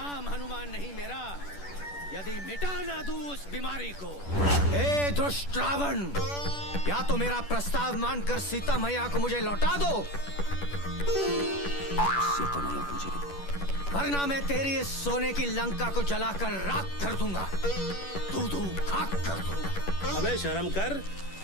नाम हनुमान नहीं मेरा, यदि मिटा ना दूं उस बीमारी को। हे दुष्ट रावण, या तो मेरा प्रस्ताव मानकर सीता मैया को मुझे लौटा दो, सीता मैया मुझे, वरना मैं तेरी इस सोने की लंका को जलाकर राख कर दूंगा, दूधू खाक कर दूंगा। अबे शर्म कर,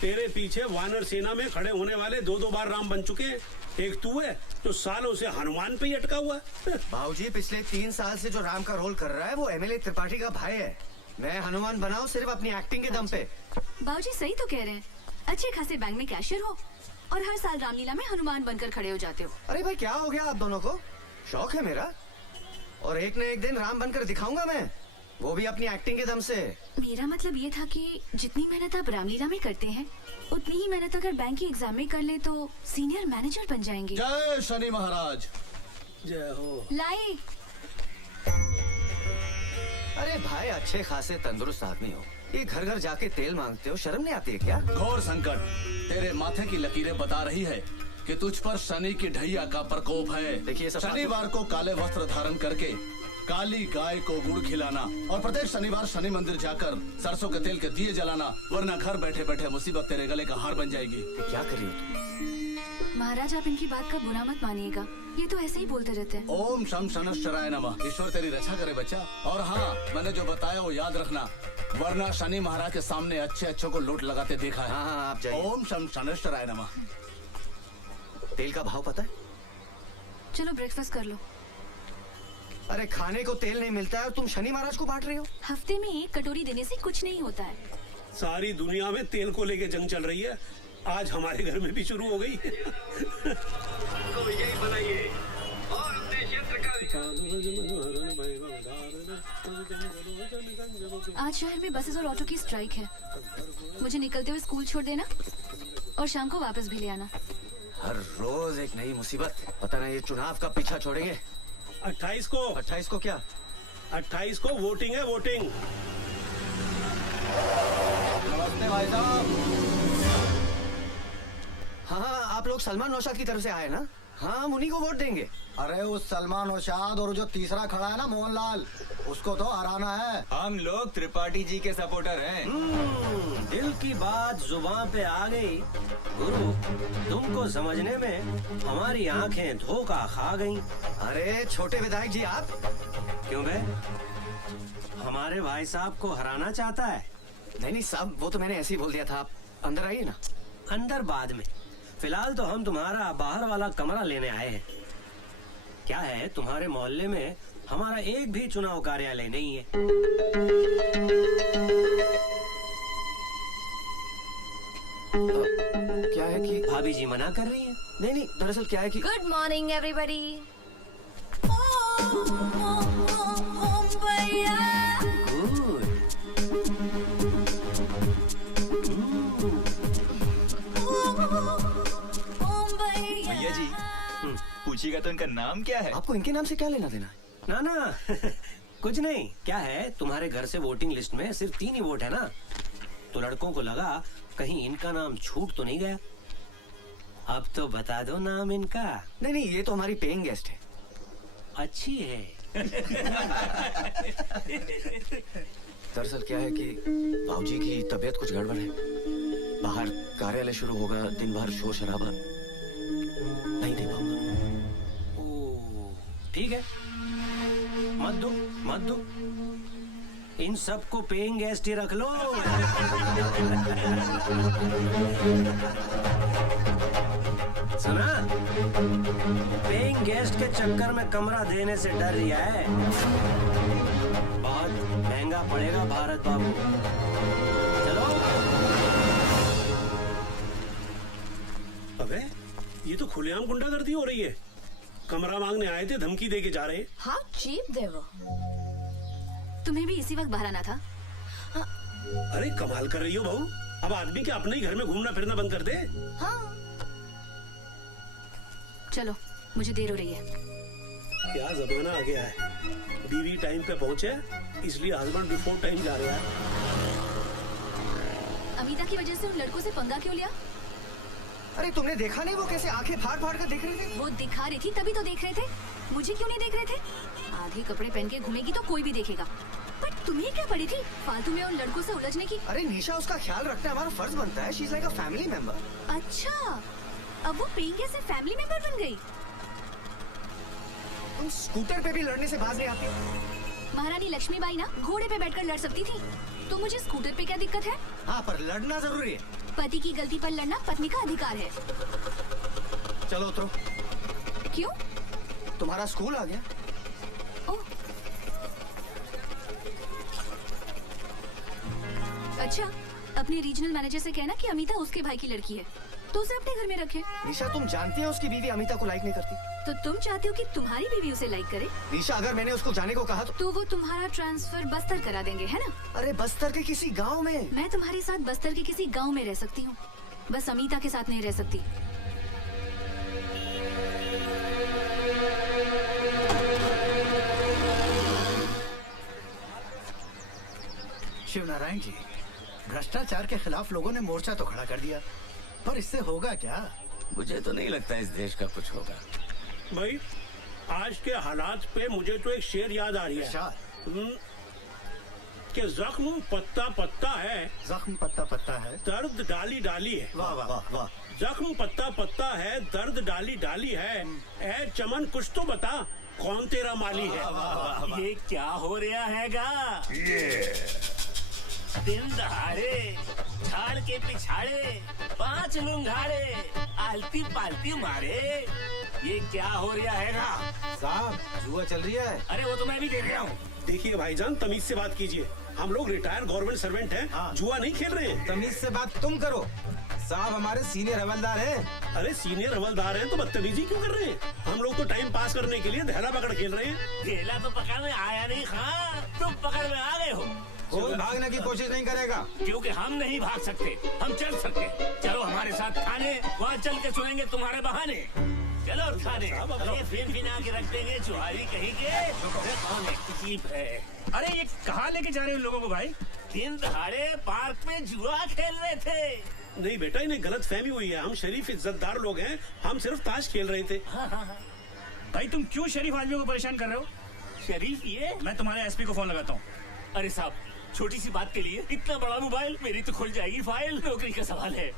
तेरे पीछे वानर सेना में खड़े होने वाले दो बार राम बन चुके हैं। एक तू है जो सालों से हनुमान पे ही अटका हुआ है। बाबूजी, पिछले 3 साल से जो राम का रोल कर रहा है वो एमएलए त्रिपाठी का भाई है। मैं हनुमान बनाऊं सिर्फ अपनी एक्टिंग के दम पे। बाबूजी सही तो कह रहे हैं, अच्छे खासे बैंक में कैशियर हो और हर साल रामलीला में हनुमान बनकर खड़े हो जाते हो। अरे भाई, क्या हो गया आप दोनों को? शौक है मेरा, और एक न एक दिन राम बनकर दिखाऊंगा मैं, वो भी अपनी एक्टिंग के दम से। मेरा मतलब ये था कि जितनी मेहनत आप रामलीला में करते हैं उतनी ही मेहनत अगर बैंक की एग्जाम में कर ले तो सीनियर मैनेजर बन जाएंगे। जय शनि महाराज। जय हो। लाई। अरे भाई, अच्छे खासे तंदुरुस्त आदमी हो, ये घर घर जाके तेल मांगते हो, शर्म नहीं आती है क्या? घोर संकट तेरे माथे की लकीरें बता रही है कि तुझ पर शनि की ढैया का प्रकोप है। देखिए, सब शनिवार को काले वस्त्र धारण करके काली गाय को गुड़ खिलाना और प्रत्येक शनिवार शनि मंदिर जाकर सरसों के तेल के दिए जलाना, वरना घर बैठे बैठे मुसीबत तेरे गले का हार बन जाएगी। क्या करी हो तुम? महाराज, आप इनकी बात का बुरा मत मानिएगा, ये तो ऐसे ही बोलते रहते हैं। ओम शम शनश्चराय नमः। ईश्वर तेरी रक्षा करे बच्चा। और हाँ, मैंने जो बताया वो याद रखना, वरना शनि महाराज के सामने अच्छे अच्छों को लूट लगाते देखा है। हाँ, आप जाइए। ओम शम शनश्चराय नमः। तेल का भाव पता है? चलो ब्रेकफास्ट कर लो। अरे खाने को तेल नहीं मिलता है और तुम शनि महाराज को बांट रही हो? हफ्ते में 1 कटोरी देने से कुछ नहीं होता है। सारी दुनिया में तेल को लेके जंग चल रही है, आज हमारे घर में भी शुरू हो गई। को विजयी बनाइए और अपने क्षेत्र का आज शहर में बसेस और ऑटो की स्ट्राइक है, मुझे निकलते हुए स्कूल छोड़ देना और शाम को वापस भी ले आना। हर रोज एक नई मुसीबत, पता नहीं ये चुनाव का पीछा छोड़ेंगे। 28 को 28 को क्या? 28 को वोटिंग है, वोटिंग। नमस्ते भाई साहब। हाँ, आप लोग सलमान नौशाद की तरफ से आए ना? हाँ, हम उन्हीं को वोट देंगे। अरे उस सलमान नौशाद और जो तीसरा खड़ा है ना मोहनलाल, उसको तो हराना है। हम लोग त्रिपाठी जी के सपोर्टर हैं। दिल की बात जुबान पे आ गई गुरु, तुमको समझने में हमारी आंखें धोखा खा गईं। अरे छोटे विधायक जी, आप क्यों बे? हमारे भाई साहब को हराना चाहता है? नहीं साहब, वो तो मैंने ऐसे ही बोल दिया था। आप अंदर आइए ना। अंदर बाद में, फिलहाल तो हम तुम्हारा बाहर वाला कमरा लेने आए हैं। क्या है, तुम्हारे मोहल्ले में हमारा एक भी चुनाव कार्यालय नहीं है। क्या है कि भाभी जी मना कर रही है। नहीं, दरअसल क्या है कि गुड मॉर्निंग एवरीबॉडी। भैया जी, पूछिएगा तो इनका नाम क्या है? आपको इनके नाम से क्या लेना देना है? ना ना कुछ नहीं। क्या है, तुम्हारे घर से वोटिंग लिस्ट में सिर्फ 3 ही वोट है ना, तो लड़कों को लगा कहीं इनका नाम छूट तो नहीं गया। अब तो बता दो नाम इनका। नहीं, ये तो हमारी पेइंग गेस्ट है। अच्छी है। दरअसल क्या है कि बाबूजी की तबीयत कुछ गड़बड़ है, बाहर कार्यालय शुरू होगा, दिन भर शोर शराबा, नहीं दे पाऊंगा। ठीक है, मत दो, इन सबको पेइंग गेस्ट ही रख लो। सुना, पेइंग गेस्ट के चक्कर में कमरा देने से डर रहा है, बहुत महंगा पड़ेगा भारत बाबू। चलो। अबे, ये तो खुलेआम गुंडागर्दी हो रही है। कमरा मांगने आए थे, धमकी देके जा रहे। How cheap they were। तुम्हें भी इसी वक्त बाहर आना था। अरे कमाल कर रही हो बहू, अब आदमी के अपने ही घर में घूमना फिरना बंद कर दे। हाँ। चलो, मुझे देर हो रही है। क्या जमाना आ गया है, बीवी टाइम पे पहुंचे इसलिए हस्बैंड बिफोर टाइम जा रहा है। अमिता की वजह से उन लड़कों से पंगा क्यों लिया? अरे तुमने देखा नहीं वो कैसे आंखें फाड़ फाड़ कर देख रहे थे? वो दिखा रही थी तभी तो देख रहे थे, मुझे क्यों नहीं देख रहे थे? आधे नकली कपड़े पहन के घूमेगी तो कोई भी देखेगा। पर तुम्हें क्या पड़ी थी फालतू में उन लड़कों से उलझने की? अरे निशा, उसका ख्याल रखना हमारा फर्ज बनता है। She is like a family member. अच्छा, अब वो पेइंग गेस्ट से फैमिली मेंबर बन गई। तुम स्कूटर पे भी लड़ने से बाज नहीं आती। महारानी लक्ष्मीबाई ना घोड़े पे बैठकर लड़ सकती थी, तो मुझे स्कूटर पे क्या दिक्कत है? हाँ, पर लड़ना जरूरी है। पति की गलती पर लड़ना पत्नी का अधिकार है। चलो उतरो। क्यों? तुम्हारा स्कूल आ गया। ओह, अच्छा, अपने रीजनल मैनेजर से कहना कि अमिता उसके भाई की लड़की है, तो उसे अपने घर में रखे। निशा, तुम जानती हो उसकी बीवी अमिता को लाइक नहीं करती। तो तुम चाहती हो कि तुम्हारी बीवी उसे लाइक करे? निशा, अगर मैंने उसको जाने को कहा तो वो तुम्हारा ट्रांसफर बस्तर करा देंगे, है ना? अरे बस्तर के किसी गांव में। मैं तुम्हारे साथ बस्तर के किसी गांव में रह सकती हूँ, बस अमिता के साथ नहीं रह सकती। शिवनारायण जी, भ्रष्टाचार के खिलाफ लोगों ने मोर्चा तो खड़ा कर दिया, पर इससे होगा क्या? मुझे तो नहीं लगता इस देश का कुछ होगा। भाई, आज के हालात पे मुझे तो एक शेर याद आ रही है कि जख्म पत्ता पत्ता है, जख्म पत्ता पत्ता है, दर्द डाली डाली है। वाह वाह वाह वाह। जख्म पत्ता पत्ता है, दर्द डाली डाली है, ए चमन कुछ तो बता, कौन तेरा माली है? ये क्या हो रहा हैगा? दिन दहाड़े झाड़ के पिछाड़े 5 लुंगाड़े आलती पालती मारे, ये क्या हो रहा हैगा? साहब, जुआ चल रही है। अरे वो तो मैं भी देख रहा हूँ। देखिए भाईजान, तमीज से बात कीजिए। हम लोग रिटायर गवर्नमेंट सर्वेंट हैं, जुआ नहीं खेल रहे हैं। तमीज से बात तुम करो, साहब हमारे सीनियर हवलदार हैं। अरे सीनियर हवलदार हैं तो बदतमीजी क्यों कर रहे हैं? हम लोग तो टाइम पास करने के लिए धेला पकड़ खेल रहे हैं। धेला तो पकड़ में आया नहीं खां, तुम पकड़ में आ गए हो। कोई भागने की कोशिश नहीं करेगा, क्योंकि हम नहीं भाग सकते, हम चल सकते। चलो हमारे साथ थाने, वहाँ चल के सुनेंगे तुम्हारे बहाने। चलो थाने, ये फिन फिना के रख देंगे चुहारी कहीं के। कौन एक है? अरे ये कहाँ लेके जा रहे हो लोगों को भाई? दिन दहाड़े पार्क में जुआ खेल रहे थे। नहीं बेटा, इन्हें गलत फहमी हुई है। हम शरीफ इज्जतदार लोग हैं, हम सिर्फ ताश खेल रहे थे। भाई तुम क्यों शरीफ आदमियों को परेशान कर रहे हो? शरीफ ये? मैं तुम्हारे एसपी को फोन लगाता हूँ। अरे साहब, छोटी सी बात के लिए इतना बड़ा मोबाइल, मेरी तो खुल जाएगी फाइल। नौकरी का सवाल है।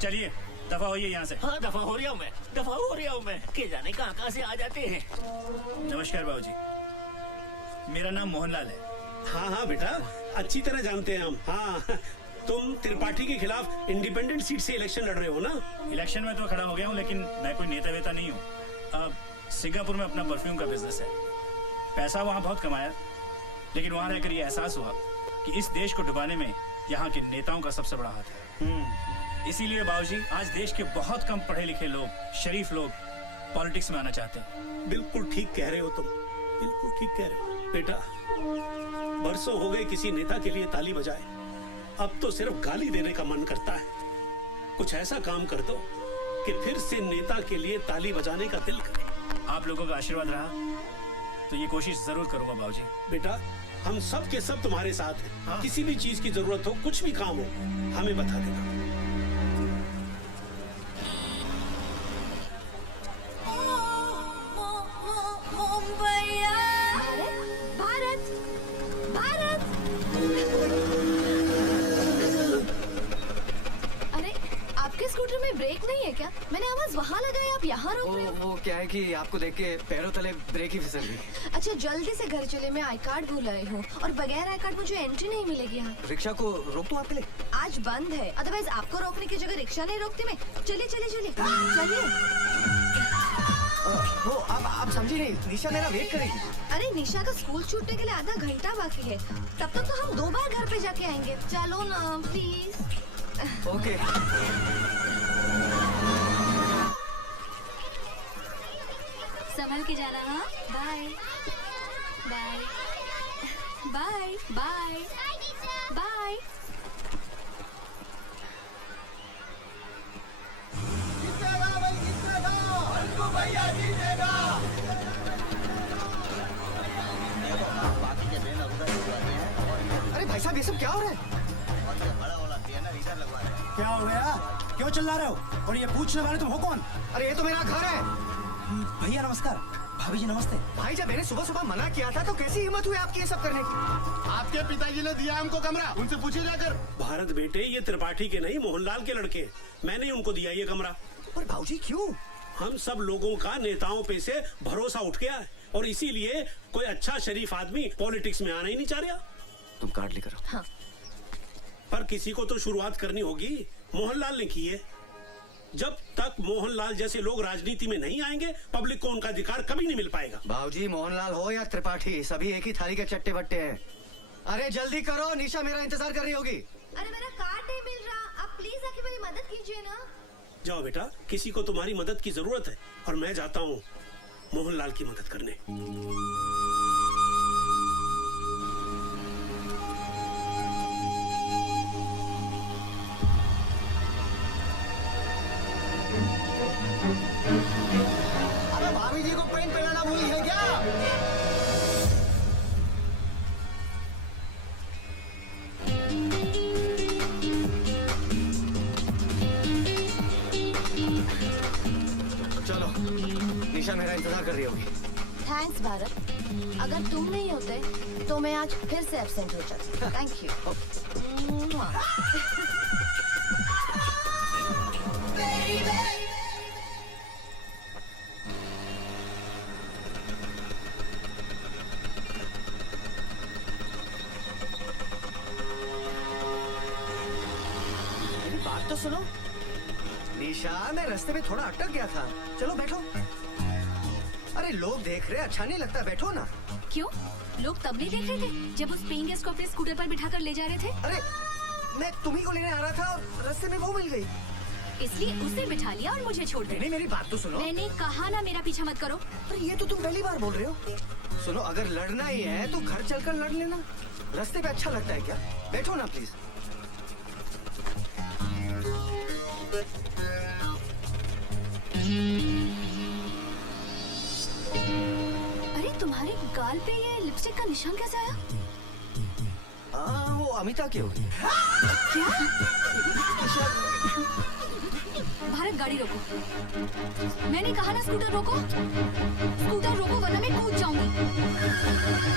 चलिए दफा होइए यहाँ से। हाँ, दफा हो रहा हूँ मैं, दफा हो रहा हूँ मैं। के जाने कहाँ से आ जाते हैं। नमस्कार बाबूजी, मेरा नाम मोहनलाल है। हाँ हाँ बेटा, अच्छी तरह जानते हैं हम। हाँ, तुम त्रिपाठी के खिलाफ इंडिपेंडेंट सीट से इलेक्शन लड़ रहे हो ना? इलेक्शन में तो खड़ा हो गया हूँ, लेकिन मैं कोई नेता वेता नहीं हूँ। अब सिंगापुर में अपना परफ्यूम का बिजनेस है। पैसा वहाँ बहुत कमाया, लेकिन वहाँ रहकर ये एहसास हुआ कि इस देश को डुबाने में यहाँ के नेताओं का सबसे बड़ा हाथ है। इसीलिए बाबूजी, आज देश के बहुत कम पढ़े लिखे लोग, शरीफ लोग पॉलिटिक्स में आना चाहते हैं। बिल्कुल ठीक कह रहे हो तुम, बिल्कुल ठीक कह रहे हो बेटा। बरसों हो गए किसी नेता के लिए ताली बजाए, अब तो सिर्फ गाली देने का मन करता है। कुछ ऐसा काम कर दो कि फिर से नेता के लिए ताली बजाने का दिल करे। आप लोगों का आशीर्वाद रहा तो ये कोशिश जरूर करूंगा बाबूजी। बेटा, हम सब के सब तुम्हारे साथ हैं। हाँ? किसी भी चीज की जरूरत हो, कुछ भी काम हो, हमें बता देना। भारत, भारत। अरे, आपके स्कूटर में ब्रेक नहीं है क्या? मैंने आवाज वहाँ लगाई, आप यहाँ रोक रहे हो। वो क्या है कि आपको देख के पैरों तले ब्रेक ही फिसल गई। अच्छा, जल्दी से घर चले, मैं आई कार्ड भूल आई हूँ और बगैर आई कार्ड मुझे एंट्री नहीं मिलेगी यहाँ। रिक्शा को रोक दूं आपके लिए? आज बंद है, अदरवाइज आपको रोकने की जगह रिक्शा नहीं रोकती मैं। चलिए चलिए चलिए चलिए। वो आप समझी नहीं, निशा मेरा वेट करेगी। अरे निशा का स्कूल छूटने के लिए आधा घंटा बाकी है, तब तक तो हम 2 बार घर पे जाके आएंगे। चलो ना प्लीज। ओके। संभल के जाना। हाँ, bye bye bye bye bye. अरे भाई साहब, ये सब क्या हो रहा है? क्या हो गया? क्यों चिल्ला रहे हो? और ये पूछने वाले तुम हो कौन? अरे ये तो मेरा घर है। भैया नमस्कार। भाभी जी नमस्ते। भाई जब मैंने सुबह सुबह मना किया था तो कैसी हिम्मत हुई आपकी ये सब करने की? आपके पिताजी ने दिया हमको कमरा, उनसे पूछिए जाकर। भारत बेटे, ये त्रिपाठी के नहीं मोहनलाल के लड़के हैं। मैंने ही उनको दिया ये कमरा। पर भाऊजी क्यों? हम सब लोगों का नेताओं पे से भरोसा उठ गया है और इसीलिए कोई अच्छा शरीफ आदमी पॉलिटिक्स में आना ही नहीं चाह रहा। तुम कार्ड लेकर आओ। हाँ। पर किसी को तो शुरुआत करनी होगी। मोहनलाल ने की है। जब तक मोहनलाल जैसे लोग राजनीति में नहीं आएंगे, पब्लिक को उनका अधिकार कभी नहीं मिल पाएगा। बाबूजी मोहनलाल हो या त्रिपाठी, सभी एक ही थाली के चट्टे बट्टे हैं। अरे जल्दी करो, निशा मेरा इंतजार कर रही होगी। अरे मेरा कार्ड नहीं मिल रहा, आप प्लीज आके मेरी मदद कीजिए ना। जाओ बेटा, किसी को तुम्हारी मदद की जरूरत है और मैं जाता हूँ मोहनलाल की मदद करने। अबे भाभी जी को पेंट पहनाना भूली है क्या? चलो, निशा मेरा इंतजार कर रही होगी। थैंक्स भारत, अगर तुम नहीं होते तो मैं आज फिर से एब्सेंट हो जाती। Thank you. मेरी बात तो सुनो। निशा, मैं रास्ते में थोड़ा अटक गया था। चलो बैठो। अरे लोग देख रहे, अच्छा नहीं लगता, बैठो ना। क्यों? लोग तब नहीं देख रहे थे जब उस पेइंग गेस्ट को अपने स्कूटर पर बिठाकर ले जा रहे थे? अरे मैं तुम्ही को लेने आ रहा था और रास्ते में वो मिल गई, इसलिए उसे बिठा लिया और मुझे छोड़ दिया। नहीं मेरी बात तो सुनो। मैंने कहा ना मेरा पीछा मत करो। अरे ये तो तुम पहली बार बोल रहे हो। सुनो, अगर लड़ना ही है तो घर चलकर लड़ लेना। रास्ते पे अच्छा लगता है क्या? बैठो ना प्लीज। अरे तुम्हारे गाल पे ये लिपस्टिक का निशान कैसे आया? वो अमिता की होगी। क्या? भारत, गाड़ी रोको। मैंने कहा ना स्कूटर रोको। स्कूटर रोको वरना मैं कूद जाऊंगी।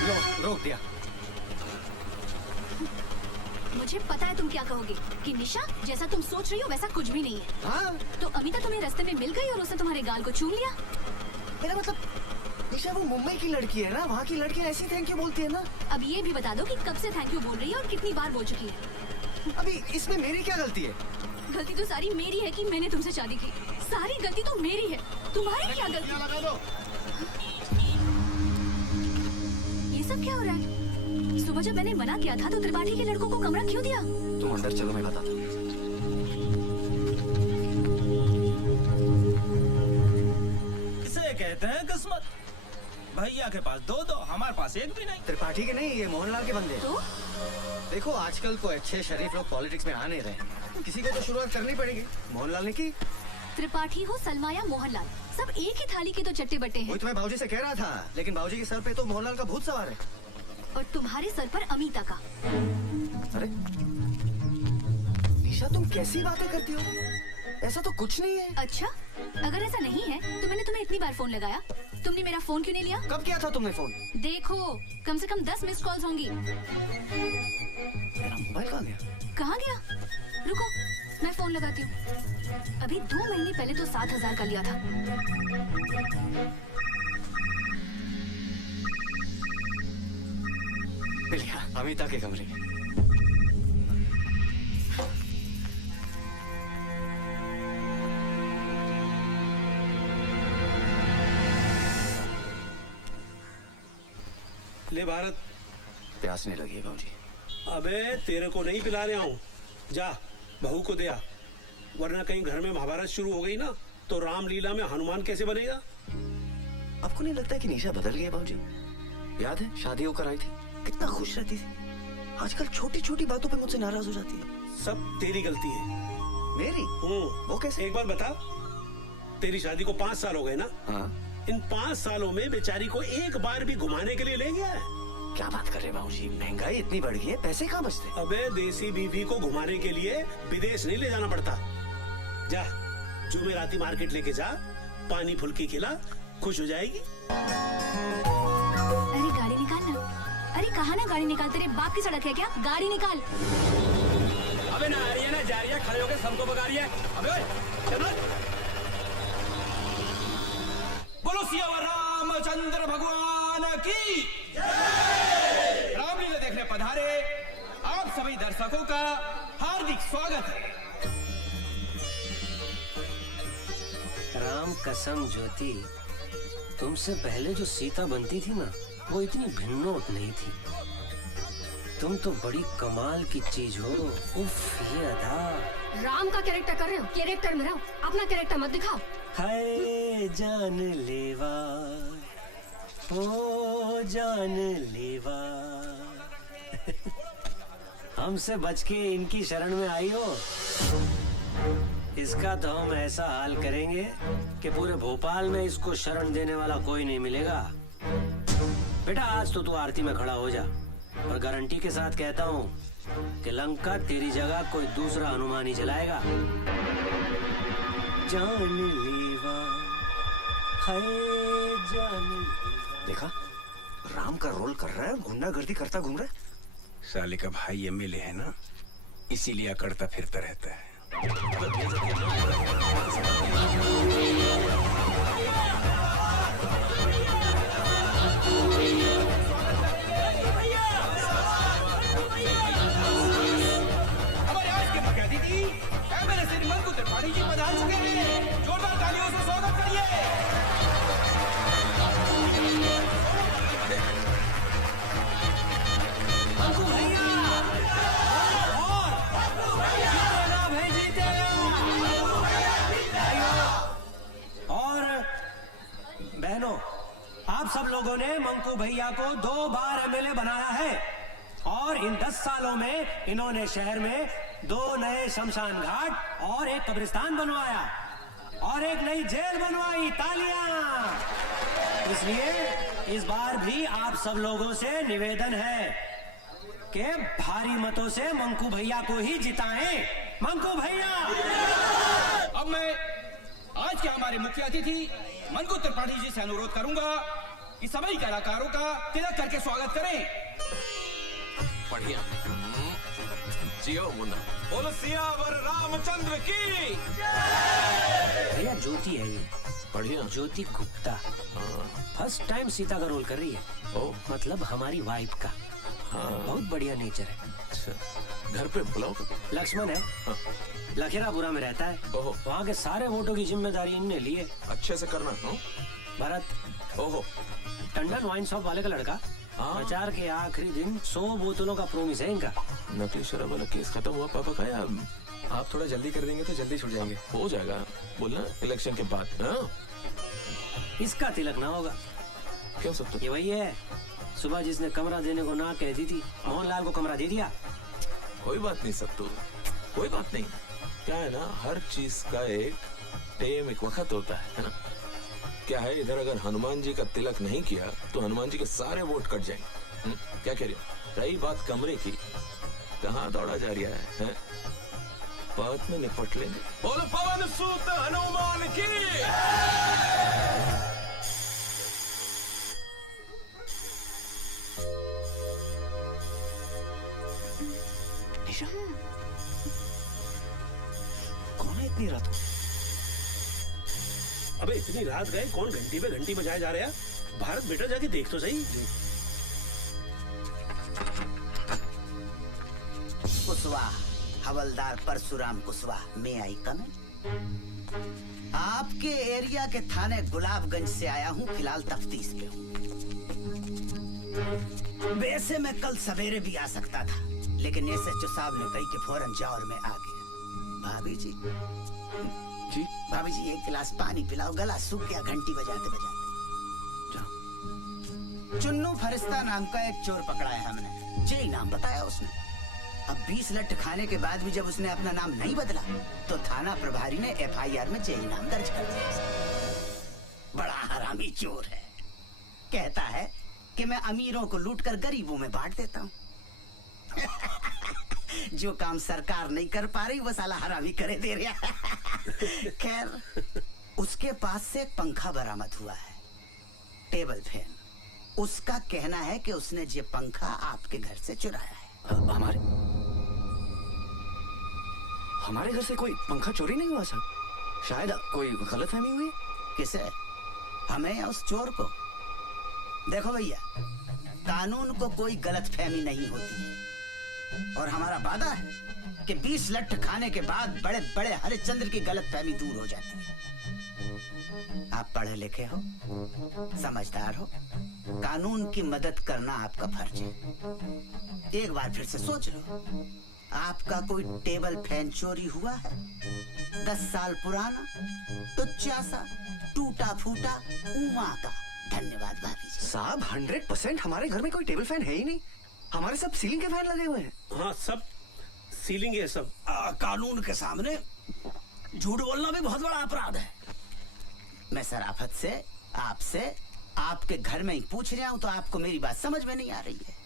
लो, रोक दिया। मुझे पता है तुम क्या कहोगे कि निशा, जैसा तुम सोच रही हो वैसा कुछ भी नहीं है। हाँ? तो अमिता तुम्हें रास्ते में मिल गई और उसने तुम्हारे गाल को चूम लिया। मेरा मतलब निशा वो मुंबई की लड़की है ना, वहाँ की लड़की ऐसी थैंक यू बोलती है ना। अब ये भी बता दो कि कब से थैंक यू बोल रही है और कितनी बार बोल चुकी है। अभी इसमें मेरी क्या गलती है? गलती तो सारी मेरी है कि मैंने तुमसे शादी की। सारी गलती तो मेरी है, तुम्हारी क्या गलती? लगा दो। ये सब क्या हो रहा है? सुबह जब मैंने मना किया था तो त्रिपाठी के लड़कों को कमरा क्यों दिया? तुम अंदर चलो, मैं बताता हूँ। इसे कहते हैं किस्मत। भैया के पास दो, हमारे पास एक भी नहीं। त्रिपाठी के नहीं, ये मोहनलाल के बंदे। तो देखो आजकल को अच्छे शरीफ लोग पॉलिटिक्स में आ नहीं रहे, किसी को तो शुरुआत करनी पड़ेगी। मोहनलाल ने की। त्रिपाठी हो, सलमा या मोहनलाल, सब एक ही थाली के तो चट्टे बट्टे हैं। वही तो मैं बाबूजी से कह रहा था, लेकिन बाबूजी के सर पे तो मोहनलाल का भूत सवार है। और तुम्हारे सर पर अमिता का। अरे निशा, तुम कैसी बातें करती हो? ऐसा तो कुछ नहीं है। अच्छा, अगर ऐसा नहीं है तो मैंने तुम्हें इतनी बार फोन लगाया, तुमने मेरा फोन क्यों नहीं लिया? कब किया था तुमने फोन? देखो, कम से कम 10 मिस्ड कॉल्स होंगी। मेरा मोबाइल कहाँ गया? कहाँ गया? रुको, मैं फोन लगाती हूँ। अभी 2 महीने पहले तो 7,000 का लिया था। मिल गया, अमिता के कमरे में। ले भारत, प्यास नहीं लगी है बाबूजी। अबे तेरे को नहीं पिला रहा हूँ, जा बहू को दे आ, वरना कहीं घर में महाभारत शुरू हो गई ना तो रामलीला में हनुमान कैसे बनेगा? आपको नहीं लगता है कि निशा बदल गई है बाबूजी? याद है शादी होकर आई थी, कितना खुश रहती थी, आजकल छोटी छोटी बातों पे मुझसे नाराज हो जाती है। सब तेरी गलती है। मेरी? वो कैसे? एक बार बता, तेरी शादी को 5 साल हो गए ना? हाँ। इन 5 सालों में बेचारी को एक बार भी घुमाने के लिए ले गया है? क्या बात कर रहे बाबूजी, महंगाई इतनी बढ़ गई है, पैसे कहाँ बचते? अबे देसी बीवी को घुमाने के लिए विदेश नहीं ले जाना पड़ता। जा जुमेराती मार्केट लेके जा, पानी फुल्की खिला खुश हो जाएगी। अरे गाड़ी निकाल ना। अरे कहा ना गाड़ी निकाल, तेरे बाप की सड़क है क्या? गाड़ी निकाल। अबे ना आ रही है ना जा रही है, खड़े होकर सबको भगा रही है। अबे चलो। बोलो सियावर रामचंद्र भगवान की जय। रामलीला देखने पधारे आप सभी दर्शकों का हार्दिक स्वागत है। राम कसम ज्योति, तुमसे पहले जो सीता बनती थी ना, वो इतनी भिन्नोट नहीं थी। तुम तो बड़ी कमाल की चीज हो। उफ, ये अदा। राम का कैरेक्टर कर रहे हो, कैरेक्टर में रहो, अपना कैरेक्टर मत दिखाओ। हाय जान लेवा, ओ जान लेवा। हमसे बच के इनकी शरण में आई हो। इसका तो हम ऐसा हाल करेंगे कि पूरे भोपाल में इसको शरण देने वाला कोई नहीं मिलेगा। बेटा आज तो तू आरती में खड़ा हो जा, और गारंटी के साथ कहता हूँ कि लंका तेरी जगह कोई दूसरा हनुमान ही चलाएगा। जान लेवा, हाय जान लेवा। देखा, राम का रोल कर रहा है, गुंडागर्दी करता घूम रहा है। साले का भाई एमएलए है ना, इसीलिए अकड़ता फिरता रहता है। हमारे आज के मुख्य अतिथि एमएलए श्री मंकू त्रिपाठी जी पधार चुके हैं। जोरदार तालियों से स्वागत करिए। मंकू भैया और बहनों, आप सब लोगों ने मंकू भैया को 2 बार एमएलए बनाया है, और इन 10 सालों में इन्होंने शहर में 2 नए शमशान घाट और एक कब्रिस्तान बनवाया और एक नई जेल बनवाई। तालियां। इसलिए इस बार भी आप सब लोगों से निवेदन है कि भारी मतों से मंकू भैया को ही जिताएं। मंकू भैया। अब मैं आज के हमारे मुख्य अतिथि मंकू त्रिपाठी जी से अनुरोध करूंगा कि सभी कलाकारों का तिलक करके स्वागत करें। बढ़िया। जियो मुन्ना। बोलो सियावर रामचंद्र की भैया ज्योति है ये। बढ़िया। ज्योति गुप्ता फर्स्ट टाइम सीता का रोल कर रही है। ओ, मतलब हमारी वाइफ का। हाँ। बहुत बढ़िया नेचर है। अच्छा, घर पे बुलाओ। लक्ष्मण है। हाँ। लखेरापुरा में रहता है। ओहो। वहाँ के सारे वोटों की जिम्मेदारी इनने ली है। अच्छे से करना। नो? भरत। ओहो। टंडन वाइन शॉप वाले का लड़का। हाँ। प्रचार के आखिरी दिन 100 बोतलों का प्रोमिस है इनका। नकली शराब वाला केस खत्म हुआ पापा का? या आप थोड़ा जल्दी कर देंगे तो जल्दी छूट जाएंगे। हो जाएगा, बोलना इलेक्शन के बाद। हाँ? इसका तिलक ना होगा। क्यों सब तो? ये वही है, सुबह जिसने कमरा देने को ना कह दी थी, मोहनलाल को कमरा दे दिया। कोई बात नहीं सब तो, कोई बात नहीं। क्या है ना, हर चीज का एक टेम, एक वक्त होता है ना? क्या है, इधर अगर हनुमान जी का तिलक नहीं किया तो हनुमान जी के सारे वोट कट जाएंगे। क्या कह रही हो? रही बात कमरे की, कहाँ दौड़ा जा रहा है? बाद में निपट लेंगे। बोलो पवन सूत हनुमान की। निशा, कौन है इतनी रात को? अबे इतनी रात गए, कौन घंटी पे घंटी बजाए जा रहा है? भारत बेटा जाके देख तो सही। कुशवाहा, हवलदार परशुराम कुशवाहा, मैं आई कम। आपके एरिया के थाने गुलाबगंज से आया हूँ, फिलहाल तफ्तीश पे हूँ। वैसे मैं कल सवेरे भी आ सकता था, लेकिन एसएचओ साहब ने कही कि फौरन जाओ और मैं आ गया। भाभी जी, जी भाभी जी एक गिलास पानी पिलाओ, गला सूख गया घंटी बजाते बजाते। चुन्नू फरिश्ता नाम का एक चोर पकड़ा है हमने, जे नाम बताया उसने। अब 20 लट्ठ खाने के बाद भी जब उसने अपना नाम नहीं बदला तो थाना प्रभारी ने एफआईआर में जे नाम दर्ज कर दिया। बड़ा हरामी चोर है। कहता है कि मैं अमीरों को लूटकर गरीबों में बांट देता हूँ। जो काम सरकार नहीं कर पा रही वो साला हरामी करे दे रहा। खैर, उसके पास से एक पंखा बरामद हुआ है, टेबल फैन। उसका कहना है कि उसने ये पंखा आपके घर से चुराया है। हमारे घर से कोई पंखा चोरी नहीं हुआ साहब। शायद कोई गलतफहमी हुई। किसे? हमें या उस चोर को? देखो भैया, कानून को कोई गलतफहमी नहीं होती है और हमारा वादा है कि 20 लट्ठ खाने के बाद बड़े बड़े हरिश्चंद्र की गलतफहमी दूर हो जाती है। आप पढ़े लिखे हो, समझदार हो, कानून की मदद करना आपका फर्ज है। एक बार फिर से सोच लो, आपका कोई टेबल फैन चोरी हुआ है? 10 साल पुराना, टुच्चा सा, टूटा फूटा, उमा का। धन्यवाद भाभी जी। साहब 100% हमारे घर में कोई टेबल फैन है ही नहीं। हमारे सब सीलिंग के फैन लगे हुए हैं। हाँ, सब सीलिंग है सब। कानून के सामने झूठ बोलना भी बहुत बड़ा अपराध है। मैं शराफत से आपसे आपके घर में ही पूछ रहा हूँ तो आपको मेरी बात समझ में नहीं आ रही है।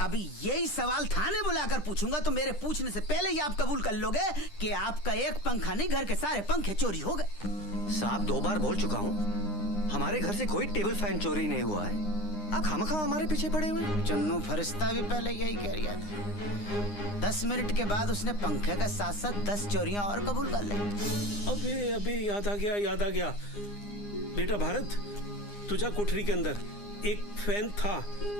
अभी यही सवाल थाने बुलाकर पूछूंगा तो मेरे पूछने से पहले ही आप कबूल कर लोगे कि आपका एक पंखा नहीं, घर के सारे पंखे चोरी हो गए। साहब 2 बार बोल चुका हूँ, हमारे घर से कोई टेबल फैन चोरी नहीं हुआ है। आप खामखा हमारे पीछे पड़े हुए हैं। चन्नू फरिश्ता भी पहले यही कह रहा था। 10 मिनट के बाद उसने पंखे के साथ साथ 10 चोरियां और कबूल कर ली। अबे याद आ गया। बेटा भारत, तुझा कोठरी के अंदर एक फैन था,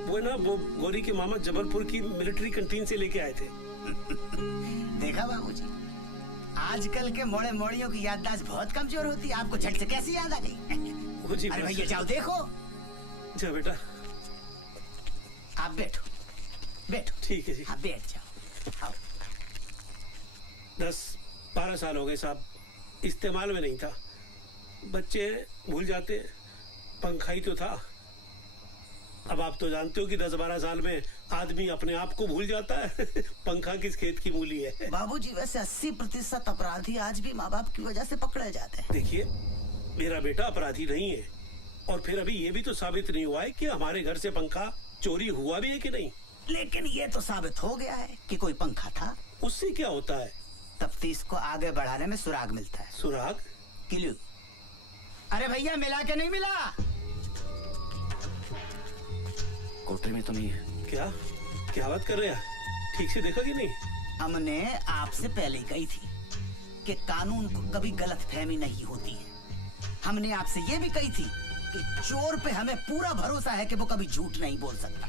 वो ना वो गौरी के मामा जबलपुर की मिलिट्री कैंटीन से लेके आए थे। देखा बाबूजी, आजकल के मोड़े मोड़ियों की याददाश्त बहुत कमजोर होती है। आपको झट से कैसे याद आ गई? अरे भैया जाओ देखो। जा बेटा, आप बैठो। ठीक है जी। हाँ बैठ जाओ। 10-12 साल हो गए साहब, इस्तेमाल में नहीं था। बच्चे भूल जाते, पंखा ही तो था। अब आप तो जानते हो कि 10-12 साल में आदमी अपने आप को भूल जाता है। पंखा किस खेत की मूली है। बाबूजी वैसे 80% अपराधी आज भी माँ बाप की वजह से पकड़े जाते हैं। देखिए, मेरा बेटा अपराधी नहीं है और फिर अभी ये भी तो साबित नहीं हुआ है कि हमारे घर से पंखा चोरी हुआ भी है कि नहीं। लेकिन ये तो साबित हो गया है कि कोई पंखा था। उससे क्या होता है? तफ्तीश को आगे बढ़ाने में सुराग मिलता है। सुराग? क्लू। अरे भैया मिला के नहीं मिला? कोठरी में तो नहीं है। क्या बात कर रहे हैं? ठीक से देखा कि नहीं? हमने आपसे पहले ही कही थी कि कानून को कभी गलतफहमी नहीं होती है। हमने आपसे ये भी कही थी कि चोर पे हमें पूरा भरोसा है कि वो कभी झूठ नहीं बोल सकता।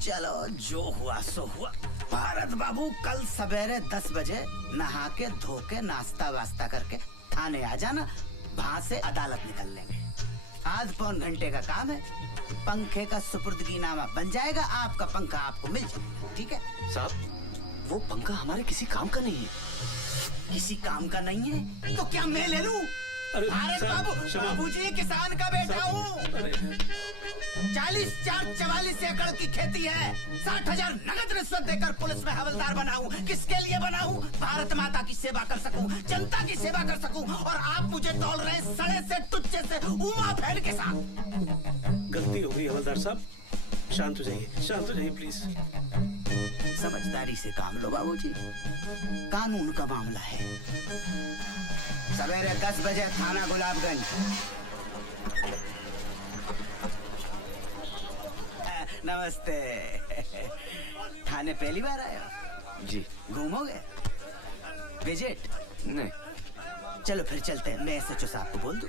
चलो जो हुआ सो हुआ। भारत बाबू कल सवेरे 10 बजे नहा के धो के नाश्ता वास्ता करके थाने आ जाना, वहां से अदालत निकल लेंगे। आध पौन घंटे का काम है, पंखे का सुपुर्दगीनामा बन जाएगा, आपका पंखा आपको मिल जाएगा। ठीक है साहब, वो पंखा हमारे किसी काम का नहीं है। किसी काम का नहीं है तो क्या मैं ले लूं? भारत बाबू, बाबूजी किसान का बेटा हूँ। 44 एकड़ की खेती है। 60,000 नगद रिश्वत देकर पुलिस में हवलदार बना हूँ। किसके लिए बना हूँ? भारत माता की सेवा कर सकूं, जनता की सेवा कर सकूं। और आप मुझे तौल रहे सड़े से टुच्चे से उमा फैन के साथ। गलती हो गई हवलदार साहब, शांत हो जाइए प्लीज। समझदारी से काम लो बाबूजी, कानून का मामला है। सवेरे 10 बजे थाना गुलाबगंज। नमस्ते। थाने पहली बार आए हो? जी। घूमोगे? विजिट? नहीं। चलो फिर चलते हैं, मैं SHO साहब को बोल दूं।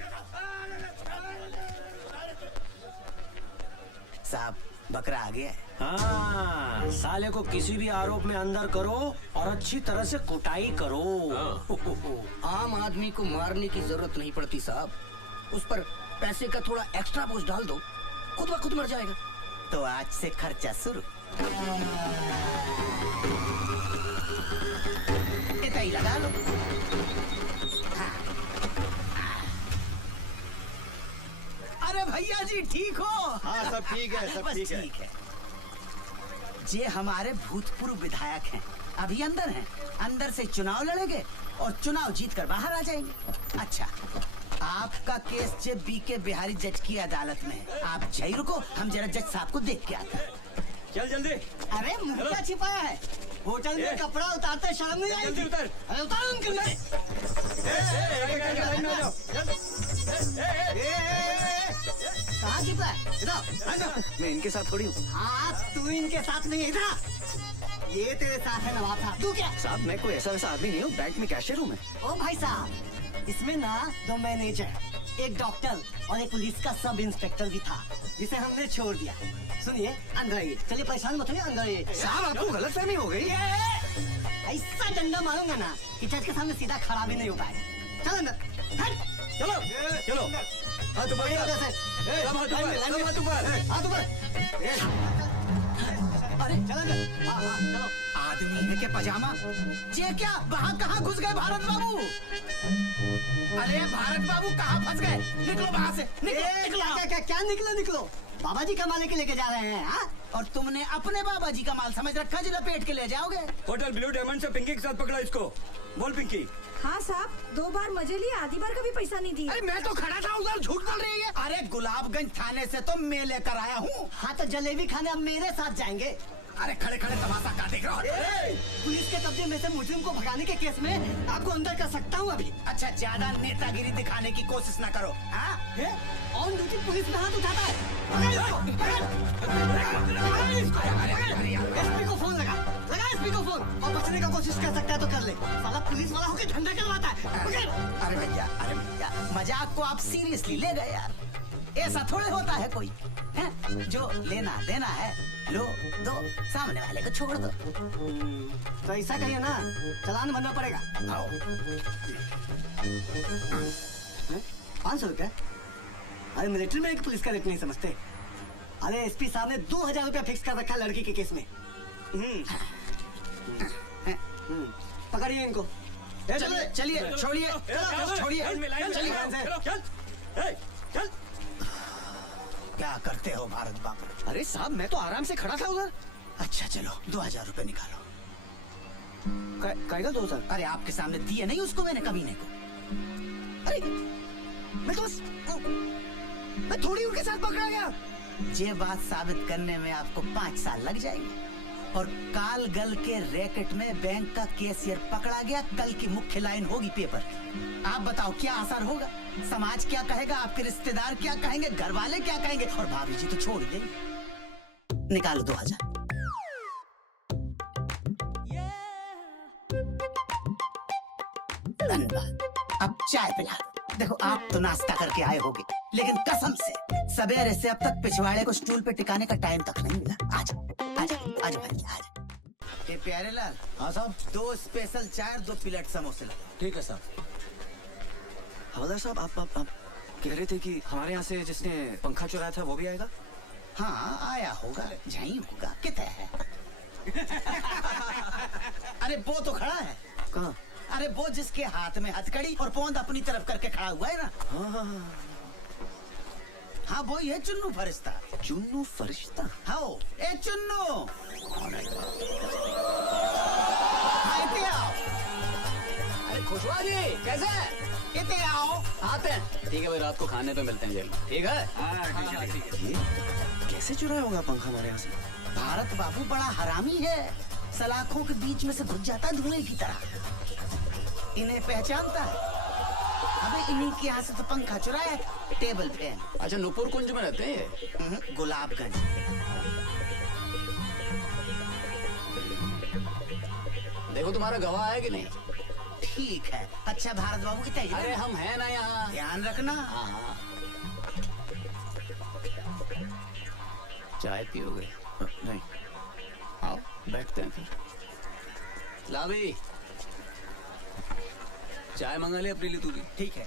साहब बकरा आ गया है। हाँ, साले को किसी भी आरोप में अंदर करो और अच्छी तरह से कुटाई करो। आम आदमी को मारने की जरूरत नहीं पड़ती साहब, उस पर पैसे का थोड़ा एक्स्ट्रा बोझ डाल दो, खुद ब खुद मर जाएगा। तो आज से खर्चा शुरू। इतना ही लगा लो। अरे भैया जी ठीक हो? हाँ सब ठीक है, सब बस ठीक है। ठीक है। ये हमारे भूतपूर्व विधायक हैं, अभी अंदर हैं। अंदर से चुनाव लड़ेंगे और चुनाव जीतकर बाहर आ जाएंगे। अच्छा, आपका केस जे BK बिहारी जज की अदालत में है। आप जय रुको, हम जरा जज साहब को देख के आते हैं। चल जल्दी। अरे मुर्गा छिपाया है, होटल में कपड़ा उतारते शर्म नहीं आई? जल्दी उतर। अरे उतारो उनके लिए। कहाँ छिपा है? इधर मैं इनके साथ थोड़ी हूँ। हाँ, तू इनके साथ नहीं है, इधर ये तेरे साथ है नवाब साहब। तू क्या? साहब मैं कोई ऐसा वैसा आदमी नहीं हूँ, बैंक में कैशियर हूँ मैं। ओ भाई साहब, इसमें ना 2 मैनेजर, एक डॉक्टर और एक पुलिस का सब इंस्पेक्टर भी था, जिसे हमने छोड़ दिया। सुनिए, अंदर आइए। चलिए परेशान मत होइए, अंदर आइए। साहब आपको गलतफहमी हो गई। ऐसा डंडा मारूंगा ना कि जज के सामने सीधा खड़ा भी नहीं हो पाएगा। चल अंदर, हट। चलो चलो। हाथ ऊपर, हाथ ऊपर, हाथ ऊपर। अरे चल अंदर। हाँ हाँ चलो। आदमी है के पजामा, ये क्या वहाँ कहाँ घुस गए भारत बाबू? अरे भारत बाबू कहाँ फंस गए? निकलो वहाँ से, निकलो। क्या निकलो? बाबा जी का माल के लेके जा रहे हैं, हाँ? और तुमने अपने बाबा जी का माल समझ रखा जो लपेट के ले जाओगे? होटल ब्लू डायमंड से पिंकी के साथ पकड़ा इसको। बोल पिंकी। हाँ साहब, 2 बार मजे लिए, आधी बार का भी पैसा नहीं दी। अरे मैं तो खड़ा था उधर, झूठ बोल रही है। अरे गुलाबगंज थाने से तो मैं लेकर आया हूँ। हाँ तो जलेबी खाने अब मेरे साथ जाएंगे। अरे खड़े खड़े तमाशा क्या देख रहे हो? पुलिस के कब्जे में से मुजरिम को भगाने के केस में आपको अंदर कर सकता हूँ अभी। अच्छा, ज्यादा नेतागिरी दिखाने की कोशिश न करो। ऑन ड्यूटी पुलिस में हाथ उठाता है। एसपी को फोन लगा एसपी को फोन, और बचने का कोशिश कर सकता है तो कर ले। साला पुलिस वाला होकर धंधा करवाता है। अरे भैया मजाक को आप सीरियसली ले गए यार। ऐसा थोड़े होता है कोई है? जो लेना देना है लो दो, सामने वाले को छोड़ दो। तो ऐसा कहिए ना, चालान भरना पड़ेगा। 500 रुपया? अरे मिलिट्री में एक पुलिस का रेट नहीं समझते। अरे एसपी साहब ने 2000 रुपया फिक्स कर रखा लड़की के केस में। पकड़िए इनको। चलिए छोड़िए, चल। क्या करते हो भारत बाबू? अरे साहब मैं तो आराम से खड़ा था उधर। अच्छा चलो, 2000 रुपए निकालो। कहेगा 2000? अरे आपके सामने दिए नहीं उसको मैंने, कमीने को। अरे मैं तो बस, मैं थोड़ी उनके साथ पकड़ा गया। ये बात साबित करने में आपको 5 साल लग जाएंगे। और काल गल के रैकेट में बैंक का कैशियर पकड़ा गया, कल की मुख्य लाइन होगी पेपर। आप बताओ क्या असर होगा? समाज क्या कहेगा, आपके रिश्तेदार क्या कहेंगे, घर वाले क्या कहेंगे, और भाभी जी तो छोड़ देंगे। निकालो 2000। धन्यवाद। अब चाय पिला। देखो आप तो नाश्ता करके आए होगे, लेकिन कसम से सवेरे से अब तक पिछवाड़े को स्टूल पे टिकाने का टाइम तक नहीं मिला। आजा भाई आजा। ये प्यारे लाल। हाँ साहब। 2 स्पेशल चाय, 2 प्लेट समोसे लगा। ठीक है साहब। हवलदार साहब आप कह रहे थे कि हमारे यहाँ से जिसने पंखा चुराया था वो भी आएगा? हाँ आया होगा, यहीं होगा। कितना है? अरे वो तो खड़ा है। कहाँ? अरे वो जिसके हाथ में हथकड़ी और पोंद अपनी तरफ करके खड़ा हुआ है ना। हाँ वो ये चुन्नू फरिश्ता। चुन्नू फरिश्ता? हाँ ए चुन्नू, आओ। अरे खुशवा जी कैसे? इतने आओ। आते हैं। ठीक है भाई, रात को खाने पे मिलते हैं जेल में। ठीक है? ये कैसे चुराया होगा पंखा हमारे यहाँ से? भारत बाबू बड़ा हरामी है, सलाखों के बीच में से घुस जाता धुएं की तरह। इन्हें पहचानता है। अबे इन्हीं के यहाँ से तो पंखा चुराया, टेबल फैन। अच्छा, नूपुर कुंज में रहते हैं? गुलाबगंज। देखो तुम्हारा गवाह है कि नहीं? ठीक है। अच्छा भारत बाबू की तैयारी? अरे हम हैं ना यहाँ। ध्यान रखना। हाँ। चाय पियोगे? नहीं। आओ बैठते हैं फिर। ला भाई, चाय मंगा ले अपने लिए तू भी। ठीक है।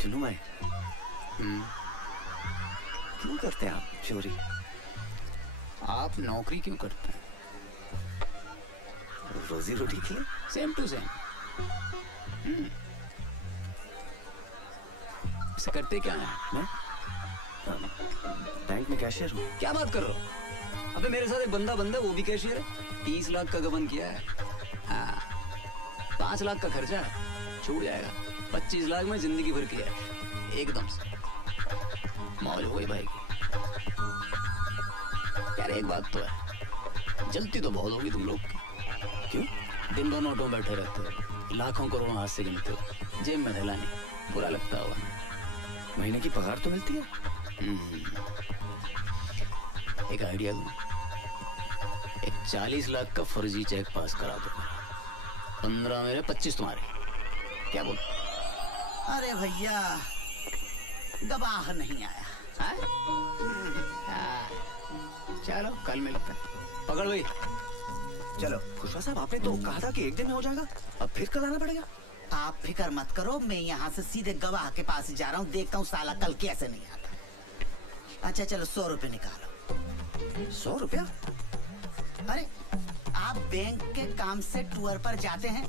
चुनू भाई, क्यों करते हैं आप चोरी? आप नौकरी क्यों करते हैं? रोजी रोटी के लिए। Same to same. इसे करते क्या है? मैं बैंक में कैशियर हूँ। क्या बात कर रहे हो? अबे मेरे साथ एक बंदा वो भी कैशियर है। 30 लाख का गबन किया है। हाँ, 5 लाख का खर्चा छूट जाएगा। 25 लाख में जिंदगी भर किया है, एकदम से मौज हुई भाई की। यार एक बात तो है, जलती तो बहुत होगी तुम लोग की। क्यों? दिन भर नोटों में बैठे रहते हो, लाखों करोड़ों हाथ से गिनते हो, जेब में थैला नहीं, बुरा लगता होगा। महीने की पगार तो मिलती है। एक आइडिया दूं, एक 40 लाख का फर्जी चेक पास करा दो, 15 मेरे 25 तुम्हारे, क्या बोल? अरे भैया गवाह नहीं आया। चलो कल मिलते हैं, पकड़ भाई। चलो खुशवा साहब, आपने तो कहा था कि एक दिन में हो जाएगा, अब फिर कल आना पड़ेगा। आप फिक्र मत करो, मैं यहाँ से सीधे गवाह के पास जा रहा हूँ, देखता हूँ साला कल कैसे नहीं आता। अच्छा चलो 100 रुपए निकालो। 100 रुपया? अरे आप बैंक के काम से टूर पर जाते हैं,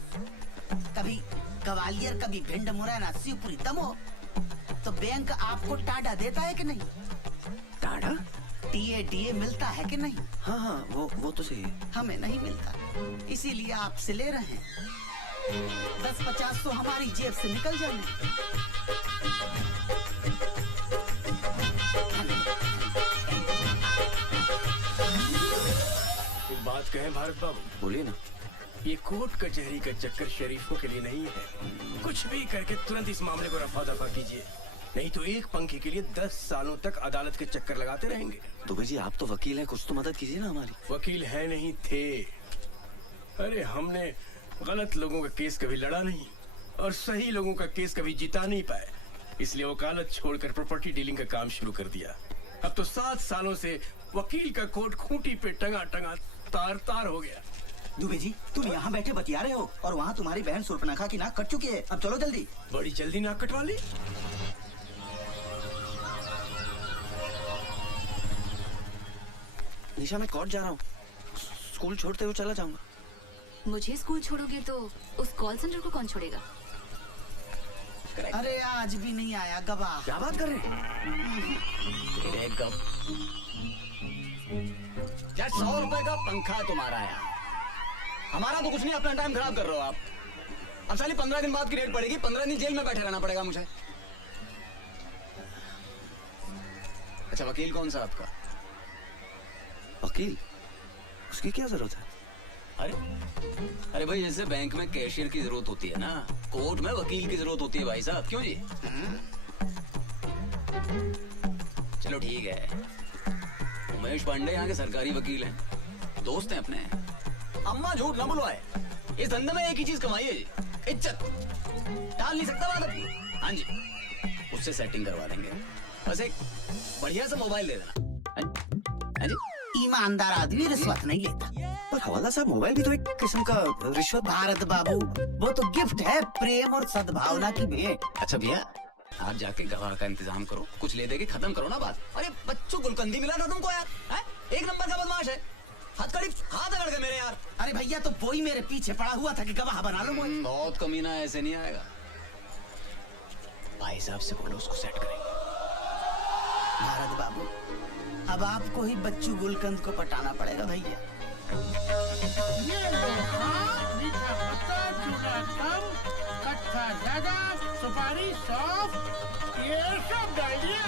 कभी ग्वालियर कभी भिंड मुरैना शिवपुरी दमोह, तो बैंक आपको टाडा देता है कि नहीं? टाडा? टीए मिलता है कि नहीं? हाँ वो तो सही है। हमें नहीं मिलता, इसीलिए आपसे ले रहे हैं। 10-50 तो हमारी जेब से निकल जाएंगे। एक बात कहें भारत बाबू? बोलिए ना। ये कोर्ट कचहरी का चक्कर शरीफों के लिए नहीं है। कुछ भी करके तुरंत इस मामले को रफा दफा कीजिए, नहीं तो एक पंखे के लिए 10 सालों तक अदालत के चक्कर लगाते रहेंगे। दुबे जी आप तो वकील हैं, कुछ तो मदद कीजिए ना हमारी। वकील है नहीं थे। अरे हमने गलत लोगों का केस कभी लड़ा नहीं और सही लोगों का केस कभी जिता नहीं पाए, इसलिए वकालत छोड़कर प्रॉपर्टी डीलिंग का काम शुरू कर दिया। अब तो 7 सालों से वकील का कोट खूंटी पे टंगा टंगा तार तार हो गया। दुबे जी तुम यहाँ बैठे बतिया रहे हो और वहाँ तुम्हारी बहन सुर्पनखा की नाक कट चुकी है। अब चलो जल्दी। बड़ी जल्दी नाक कटवा ली। निशा मैं कोर्ट जा रहा हूँ, स्कूल छोड़ते हुए चला जाऊंगा। मुझे स्कूल छोड़ोगे तो उस कॉल सेंटर को कौन छोड़ेगा? अरे आज भी नहीं आया गवाह। क्या बात कर रहे हैं? क्या 100 रुपए का पंखा तुम्हारा है, हमारा तो कुछ नहीं। अपना टाइम खराब कर रहे हो आप। अब साली 15 दिन बाद की रेट पड़ेगी, 15 दिन जेल में बैठे रहना पड़ेगा मुझे। अच्छा वकील कौन सा आपका? वकील? उसकी क्या जरूरत है? अरे भाई जैसे बैंक में कैशियर की जरूरत होती है ना, कोर्ट में वकील की जरूरत होती है भाई साहब। क्यों जी? चलो ठीक है, उमेश पांडे यहाँ के सरकारी वकील हैं, दोस्त हैं अपने। अम्मा झूठ ना बुलवाए, इस धंधे में एक ही चीज कमाई है जी, इज्जत। टाल नहीं सकता बात अपनी। हाँ जी, उससे सेटिंग करवा देंगे, बस एक बढ़िया सा मोबाइल दे देना। हाँ जी, ईमानदार आदमी रिश्वत नहीं लेता। पर हवाला साहब मोबाइल भी तो एक किस्म का रिश्वत। भारत बाबू वो तो गिफ्ट है, प्रेम और सद्भावना की भेंट। अच्छा भैया आप जाके गवाह का इंतजाम करो, कुछ ले दे के खत्म करो ना बात। अरे बच्चों गुलकंदी मिला था तुमको यार, है? एक नंबर का बदमाश है, हथकड़ी हाथ अकड़ गए मेरे यार। अरे भैया तो वही मेरे पीछे पड़ा हुआ था कि गवाह बना लो मुझे। बहुत कमीना है, ऐसे नहीं आएगा। भाई साहब से बोलो उसको सेट करेंगे। भारत बाबू अब आपको ही बच्चू गुलकंद को पटाना पड़ेगा भैया। कट्ठा ज्यादा, सुपारी सौंफ, ये सब डाल दिया।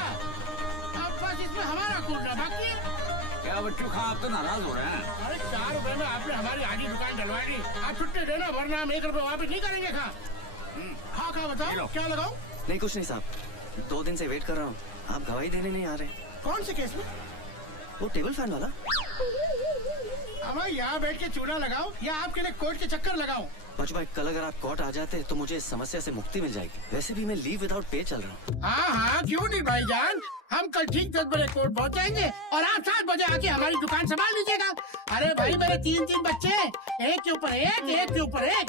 अब बस इसमें हमारा कूटना बाकी है। क्या बच्चू खां आप तो नाराज हो रहे हैं? अरे 4 रुपए में आपने हमारी आधी दुकान डलवा दी, आप छुट्टी देना वरना हम 1 रुपए वापस नहीं करेंगे। खा बताओ क्या लगाओ? नहीं कुछ नहीं साहब, 2 दिन से वेट कर रहा हूँ, आप गवाही देने नहीं आ रहे। कौन से केस में? वो टेबल फैन वाला। अब यहाँ बैठ के चूना लगाओ या आपके लिए कोर्ट के चक्कर लगाओ? बच भाई कल अगर आप कोर्ट आ जाते तो मुझे इस समस्या से मुक्ति मिल जाएगी। वैसे भी मैं लीव विदाउट पे चल रहा हूँ। हाँ क्यों नहीं भाईजान, हम कल ठीक 10 बजे कोर्ट पहुँच जाएंगे और आप 7 बजे आके हमारी दुकान संभाल लीजिएगा। अरे भाई मेरे 3 बच्चे, एक के ऊपर एक के ऊपर एक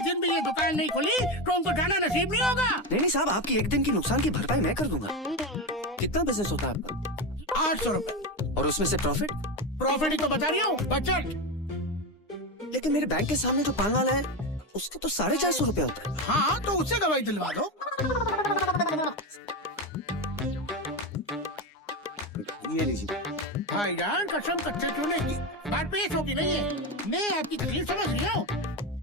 दिन भी ये दुकान नहीं खुली तो उनको जाना नसीब नहीं होगा। नहीं साहब, आपकी एक दिन की नुकसान की भरपाई मैं कर दूंगा। कितना बिजनेस होता है आपका? 800 रुपए। और उसमें से प्रॉफिट ही तो बता रही हूँ, बचत। लेकिन मेरे बैंक के सामने जो पान वाला है उसका तो 450 रुपया होता है। हाँ तो उससे गवाही दिलवा दो। ये लीजिए। भाईजान कसम कच्चे चूल्हे की बात पेश होगी नहीं है, मैं आपकी तकलीफ समझ रही हूँ।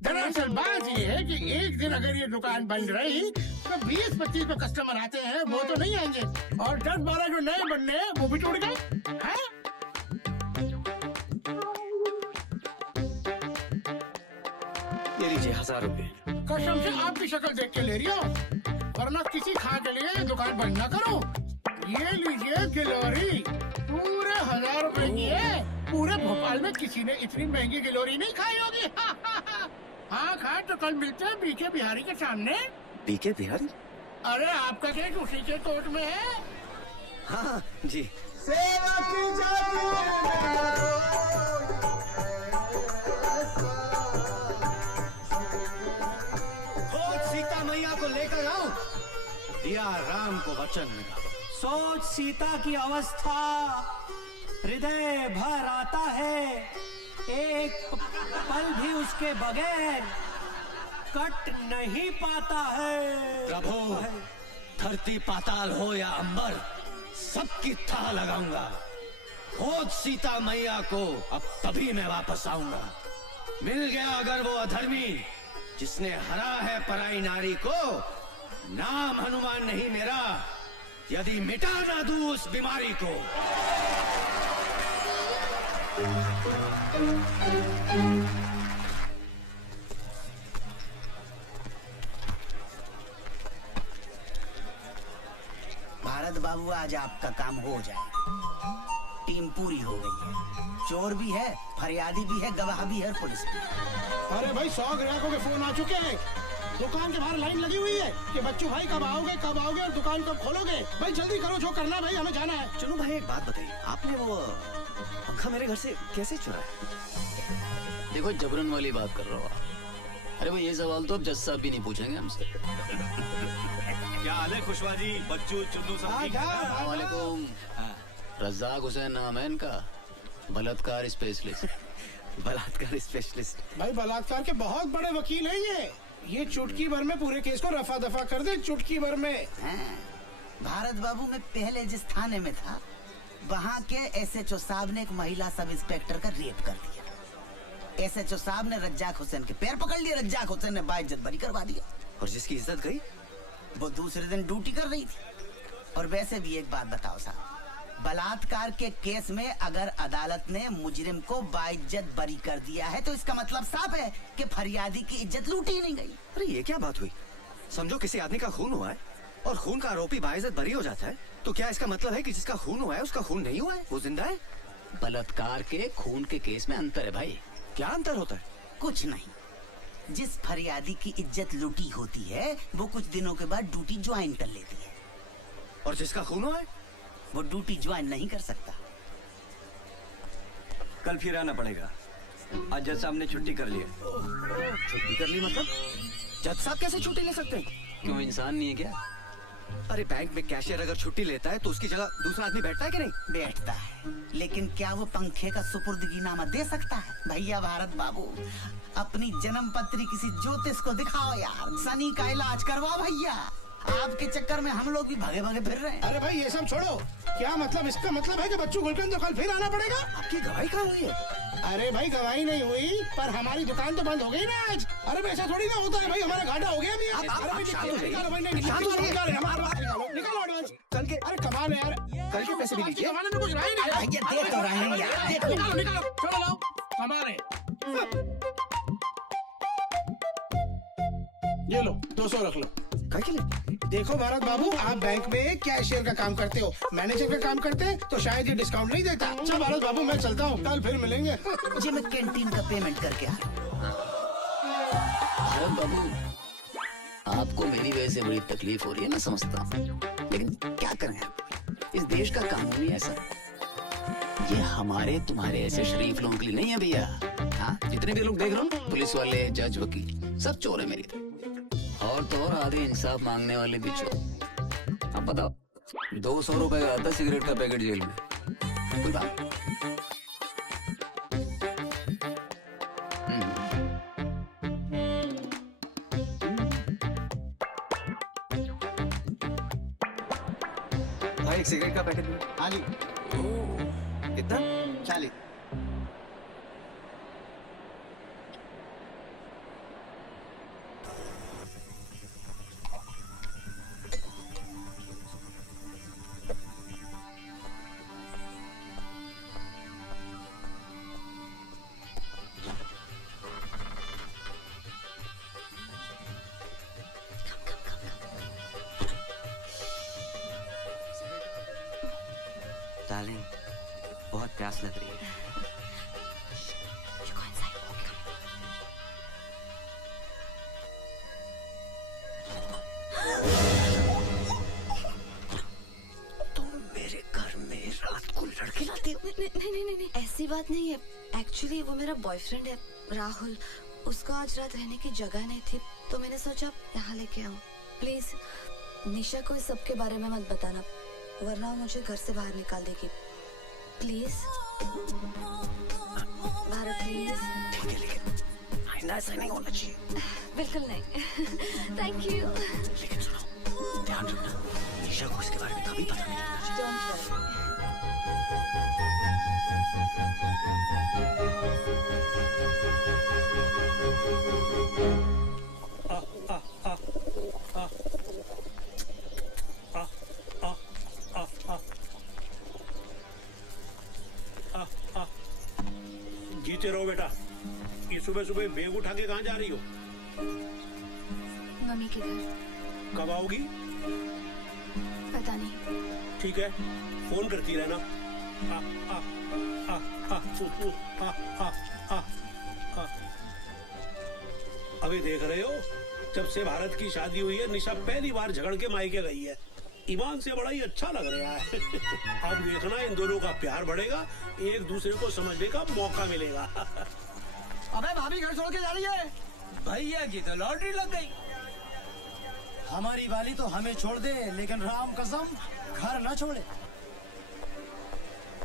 दरअसल बात ये है कि एक दिन अगर ये दुकान बंद रही तो 20-25 जो कस्टमर आते हैं वो तो नहीं आएंगे और 10-12 जो नए बनने हैं वो भी टूट गए। लीजिए 1000 रुपए। कसम से आपकी शक्ल देख के ले रही हो, वरना किसी खा के लिए ये दुकान बंद ना करो। ये लीजिए गिलोरी, पूरे 1000 रुपए की है। पूरे भोपाल में किसी ने इतनी महंगी गिलोरी नहीं खाई होगी। हाँ खा तो कल मिलते हैं बीके बिहारी के सामने। बीके बिहारी? अरे आपका केस उसी के कोर्ट में है। हाँ जी। सेवा की जाती खोज सीता मैया को लेकर आओ, दिया राम को वचन मिला। सोच सीता की अवस्था, हृदय भर आता है, एक पल भी उसके बगैर कट नहीं पाता है। प्रभु, धरती पाताल हो या अंबर, सबकी थाह लगाऊंगा। खोज सीता मैया को, अब तभी मैं वापस आऊंगा। मिल गया अगर वो अधर्मी जिसने हरा है पराई नारी को, नाम हनुमान नहीं मेरा, यदि मिटा ना दूं उस बीमारी को। भारत बाबू, आज आपका काम हो जाएगा। टीम पूरी हो गई है, चोर भी है, फरियादी भी है, गवाह भी है, पुलिस भी। अरे भाई 100 ग्राहकों के फोन आ चुके हैं। दुकान के बाहर लाइन लगी हुई है कि बच्चू भाई कब आओगे और दुकान कब खोलोगे। भाई जल्दी करो, जो करना है भाई, हमें जाना है। चलो भाई, एक बात बताइए, आपने वो पंखा मेरे घर से कैसे चुराया? देखो, जबरन वाली बात कर रहा हो आप। अरे भाई, ये सवाल तो अब जज साहब भी नहीं पूछेंगे हमसे। क्या हाल है खुशवा जी, बच्चू चुन्नू सब ठीक है? अस्सलामुअलैकुम। रज़ाक हुसैन नाम है इनका, बलात्कार स्पेशलिस्ट। बलात्कार स्पेशलिस्ट? भाई बलात्कार के बहुत बड़े वकील हैं ये चुटकी भर में पूरे केस को रफा दफा कर दे, चुटकी भर में। भारत बाबू, मैं पहले जिस थाने में था, वहाँ के SHO साहब ने एक महिला सब इंस्पेक्टर का रेप कर दिया। SHO साहब ने रज्जाक हुसैन के पैर पकड़ लिए, रज्जाक हुसैन ने बाइज्जत बरी करवा दिया। और जिसकी इज्जत गई, वो दूसरे दिन ड्यूटी कर रही थी। और वैसे भी एक बात बताओ साहब, बलात्कार के केस में अगर अदालत ने मुजरिम को बाइज्जत बरी कर दिया है, तो इसका मतलब साफ है कि फरियादी की इज्जत लूटी ही नहीं गई। अरे ये क्या बात हुई? समझो किसी आदमी का खून हुआ है और खून का आरोपी बाइज्जत बरी हो जाता है, तो क्या इसका मतलब है कि जिसका खून हुआ है उसका खून नहीं हुआ है, वो जिंदा है? बलात्कार के खून के केस में अंतर है भाई। क्या अंतर होता है? कुछ नहीं। जिस फरियादी की इज्जत लूटी होती है, वो कुछ दिनों के बाद ड्यूटी ज्वाइन कर लेती है। और जिसका खून हुआ है, वो ड्यूटी ज्वाइन नहीं कर सकता। कल फिर आना पड़ेगा। आज जज साहब ने छुट्टी कर ली है। छुट्टी कर ली मतलब? जज साहब कैसे छुट्टी ले सकते हैं? क्यों, इंसान नहीं है क्या? अरे बैंक में कैशियर अगर छुट्टी लेता है तो उसकी जगह दूसरा आदमी बैठता है कि नहीं? बैठता है, लेकिन क्या वो पंखे का सुपुर्दगीनामा दे सकता है? भैया भारत बाबू, अपनी जन्म पत्री किसी ज्योतिष को दिखाओ यार, शनि का इलाज करवाओ भैया। आपके चक्कर में हम लोग भी भागे भागे फिर रहे हैं। अरे भाई ये सब छोड़ो, क्या मतलब? इसका मतलब है कि बच्चू गुलकंद तो कल फिर आना पड़ेगा। आपकी गवाही कहाँ हुई है? अरे भाई गवाही नहीं हुई, पर हमारी दुकान तो बंद हो गई ना आज। अरे ऐसा थोड़ी ना होता है भाई, हमारा घाटा हो गया भी। निकालो एडवांस कल के। अरे कमाल है यार, कल के पैसे भी लीजिए। कमाने में कुछ रहा ही नहीं। दे तो रहे हैं यार, निकालो, चलो लाओ, कमाल है। ये लो 200 रख लो। देखो भारत बाबू, आप बैंक में कैशियर का काम करते हो, मैनेजर का काम करते हैं, तो शायद ये डिस्काउंट नहीं देता। अच्छा भारत बाबू, मैं चलता हूँ, कल फिर मिलेंगे। जी मैं कैंटीन का पेमेंट करके आ रहा भारत बाबू, आपको मेरी वजह से बड़ी तकलीफ हो रही है, मैं समझता हूँ, लेकिन क्या करें, इस देश का कानून ही ऐसा। ये हमारे तुम्हारे ऐसे शरीफ लोगों के लिए नहीं है भैया। हाँ, जितने भी लोग देख रहे हो, पुलिस वाले, जज, वकील, सब चोर है मेरी तरह। और तो और आधे इंसाफ मांगने वाले भी चोर। अब बताओ, 200 रुपए का आता सिगरेट का पैकेट जेल में, कोई बात? भाई एक सिगरेट का पैकेट दो। हाँ जी। कितना? 40। डार्लिंग, बहुत प्यास लग रही है। तुम मेरे घर में रात को लड़के लाते हो? नहीं, ऐसी बात नहीं है। एक्चुअली वो मेरा बॉयफ्रेंड है राहुल। उसको आज रात रहने की जगह नहीं थी तो मैंने सोचा यहाँ लेके आऊँ। प्लीज निशा को इस सब के बारे में मत बताना, वरना वो मुझे घर से बाहर निकाल देगी। Please Bharat please. ठीक है, लेकिन आइंदा ऐसा नहीं होना चाहिए। बिल्कुल नहीं। Thank you. लेकिन सुनो, ध्यान रखना, निशा को इसके बारे में कभी पता नहीं लगना चाहिए। जीते रहो बेटा। ये सुबह सुबह बैग उठा के कहाँ जा रही हो? मम्मी के घर। कब आओगी? पता नहीं। ठीक है, फोन करती रहना। अभी देख रहे हो, जब से भारत की शादी हुई है निशा पहली बार झगड़ के मायके गई है। ईमान से बड़ा ही अच्छा लग रहा है। अब देखना इन दोनों का प्यार बढ़ेगा, एक दूसरे को समझने का मौका मिलेगा। अबे भाभी घर छोड़ के जा रही है। भैया की तो लॉटरी लग गई। हमारी वाली तो हमें छोड़ दे, लेकिन राम कसम घर न छोड़े।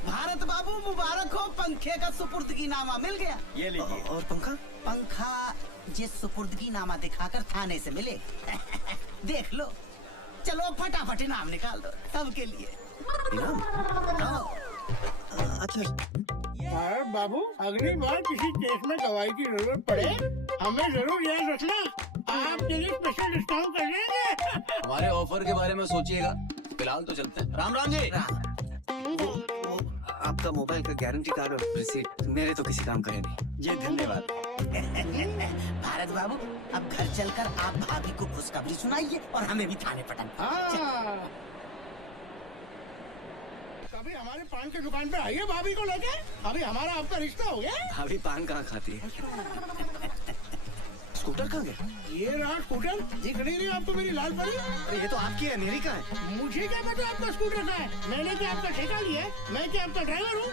भारत बाबू मुबारक हो, पंखे का सुपुर्दगी नामा मिल गया। ये लीजिए। और पंखा? पंखा जिस सुपुर्दगी नामा दिखाकर थाने से मिले। देख लो, चलो फटाफट इनाम निकाल दो सबके लिए। इनाम? अच्छा भारत बाबू, अगली बार किसी केस में गवाही की जरूरत पड़े हमें जरूर याद रखना, आपके लिए स्पेशल डिस्काउंट कर देंगे। हमारे ऑफर के बारे में सोचिएगा। फिलहाल तो चलते हैं। राम राम जी। आपका मोबाइल का गारंटी कार्ड और रिसीट मेरे तो किसी काम करे नहीं। जी धन्यवाद। भारत बाबू, अब घर चलकर आप भाभी को खुशखबरी सुनाइए और हमें भी थाने पटन। कभी हमारे पान की दुकान पे आइए भाभी को लेके, अभी हमारा आपका रिश्ता हो गया। भाभी पान कहाँ खाती है? स्कूटर कहाँ गया? ये रहा स्कूटर, दिख नहीं रही आपको मेरी लाल परी? अरे ये तो आपकी है, मेरी कहाँ है? मुझे क्या पता आपका स्कूटर कहाँ है? मैंने क्या आपका ठेका लिया है? मैं क्या आपका ड्राइवर हूँ?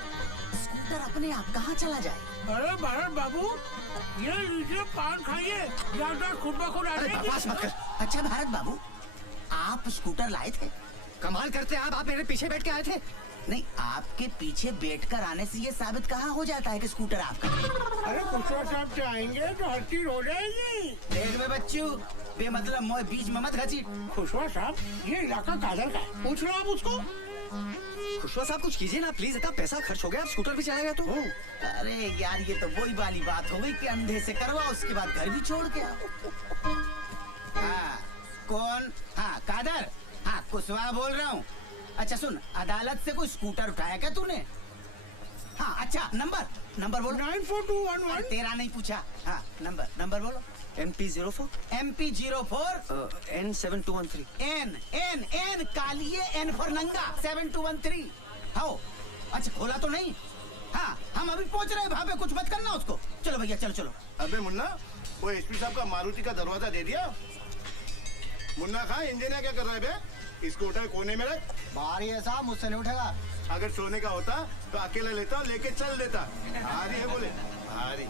स्कूटर अपने आप कहाँ चला जाए? अरे भारत बाबू, ये लीजिए पान खाइए, ज्यादा खुद ब खुद आ जाएगी। बकवास मत कर। अच्छा भारत बाबू, आप स्कूटर लाए थे? कमाल करते आप मेरे पीछे बैठ के आए थे। नहीं, आपके पीछे बैठकर आने से ये साबित कहाँ हो जाता है कि स्कूटर आपका है? अरे खुशवा साहब चाहेंगे तो हर चीज हो जाएगी। देख में बच्चू, बेमतलब मोए बीच में मत घसीट। खुशवा साहब, ये इलाका कादर का है, पूछ लो आप उसको। खुशवा साहब कुछ कीजिए ना प्लीज, इतना पैसा खर्च हो गया, आप स्कूटर भी चलाएगा तो। अरे यार, ये तो वही वाली बात हो गई कि अंधे से करवा, उसके बाद घर भी छोड़ के आओ। हाँ, कौन? हाँ कादर, हाँ कुशवाहा बोल रहा हूँ। अच्छा सुन, अदालत से कोई स्कूटर उठाया क्या तूने? हाँ अच्छा, नंबर बोलो। 94211। तेरा नहीं पूछा। हाँ नंबर बोलो। MP04 N7213 N कालिए N फॉर नंगा 7213। हाँ अच्छा, खोला तो नहीं? हाँ हम अभी पहुंच रहे हैं, वहाँ पे कुछ मत करना उसको। चलो भैया चलो। अबे मुन्ना, वो एसपी साहब का मारुति का दरवाजा दे दिया? मुन्ना खां, इंजीनियर क्या कर रहा है बे? इसको उठा कोने में रख। भारी है साहब, मुझसे नहीं उठेगा। अगर सोने का होता तो अकेला लेता, लेके चल देता। भारी है बोले, भारी।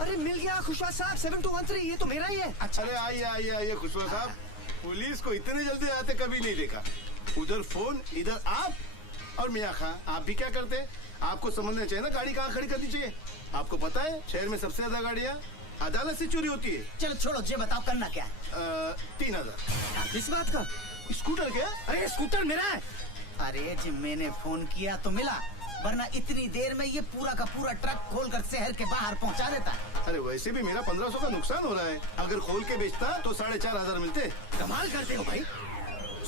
अरे मिल गया खुशवा साहब, 7213, ये तो मेरा ही है। अच्छा, अरे आइए खुशवा साहब, पुलिस को इतने जल्दी आते कभी नहीं देखा। उधर फोन, इधर आप। और मियाँ खां, आप भी क्या करते? आपको समझना चाहिए ना गाड़ी कहाँ खड़ी करनी चाहिए। आपको पता है शहर में सबसे ज्यादा गाड़ियाँ अदालत से चोरी होती है। चलो छोड़ो, ये बताओ करना क्या है? 3000। इस बात का? स्कूटर क्या? अरे स्कूटर मेरा है। अरे जी मैंने फोन किया तो मिला, वरना इतनी देर में ये पूरा का पूरा ट्रक खोलकर शहर के बाहर पहुंचा देता। अरे वैसे भी मेरा 1500 का नुकसान हो रहा है, अगर खोल के बेचता तो 4500 मिलते। कमाल करते हो भाई,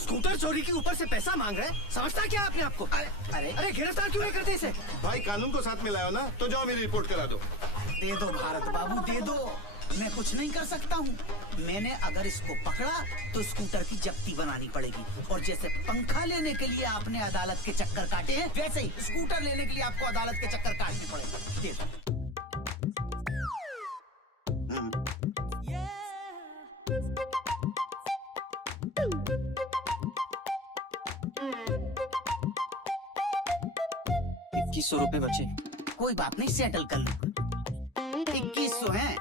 स्कूटर चोरी के ऊपर से पैसा मांग रहे हैं, समझता क्या आपने आपको? अरे गिरफ्तार क्यों नहीं करते इसे? भाई कानून को साथ में लाओ ना, तो जाओ मेरी रिपोर्ट करा दो। दे दो भारत बाबू, दे दो। मैं कुछ नहीं कर सकता हूँ। मैंने अगर इसको पकड़ा तो स्कूटर की जब्ती बनानी पड़ेगी, और जैसे पंखा लेने के लिए आपने अदालत के चक्कर काटे हैं, वैसे ही स्कूटर लेने के लिए आपको अदालत के चक्कर काटने पड़ेंगे। दे दो। ₹2100 बचे। कोई बात नहीं, सेटल कर लो। 2100 है,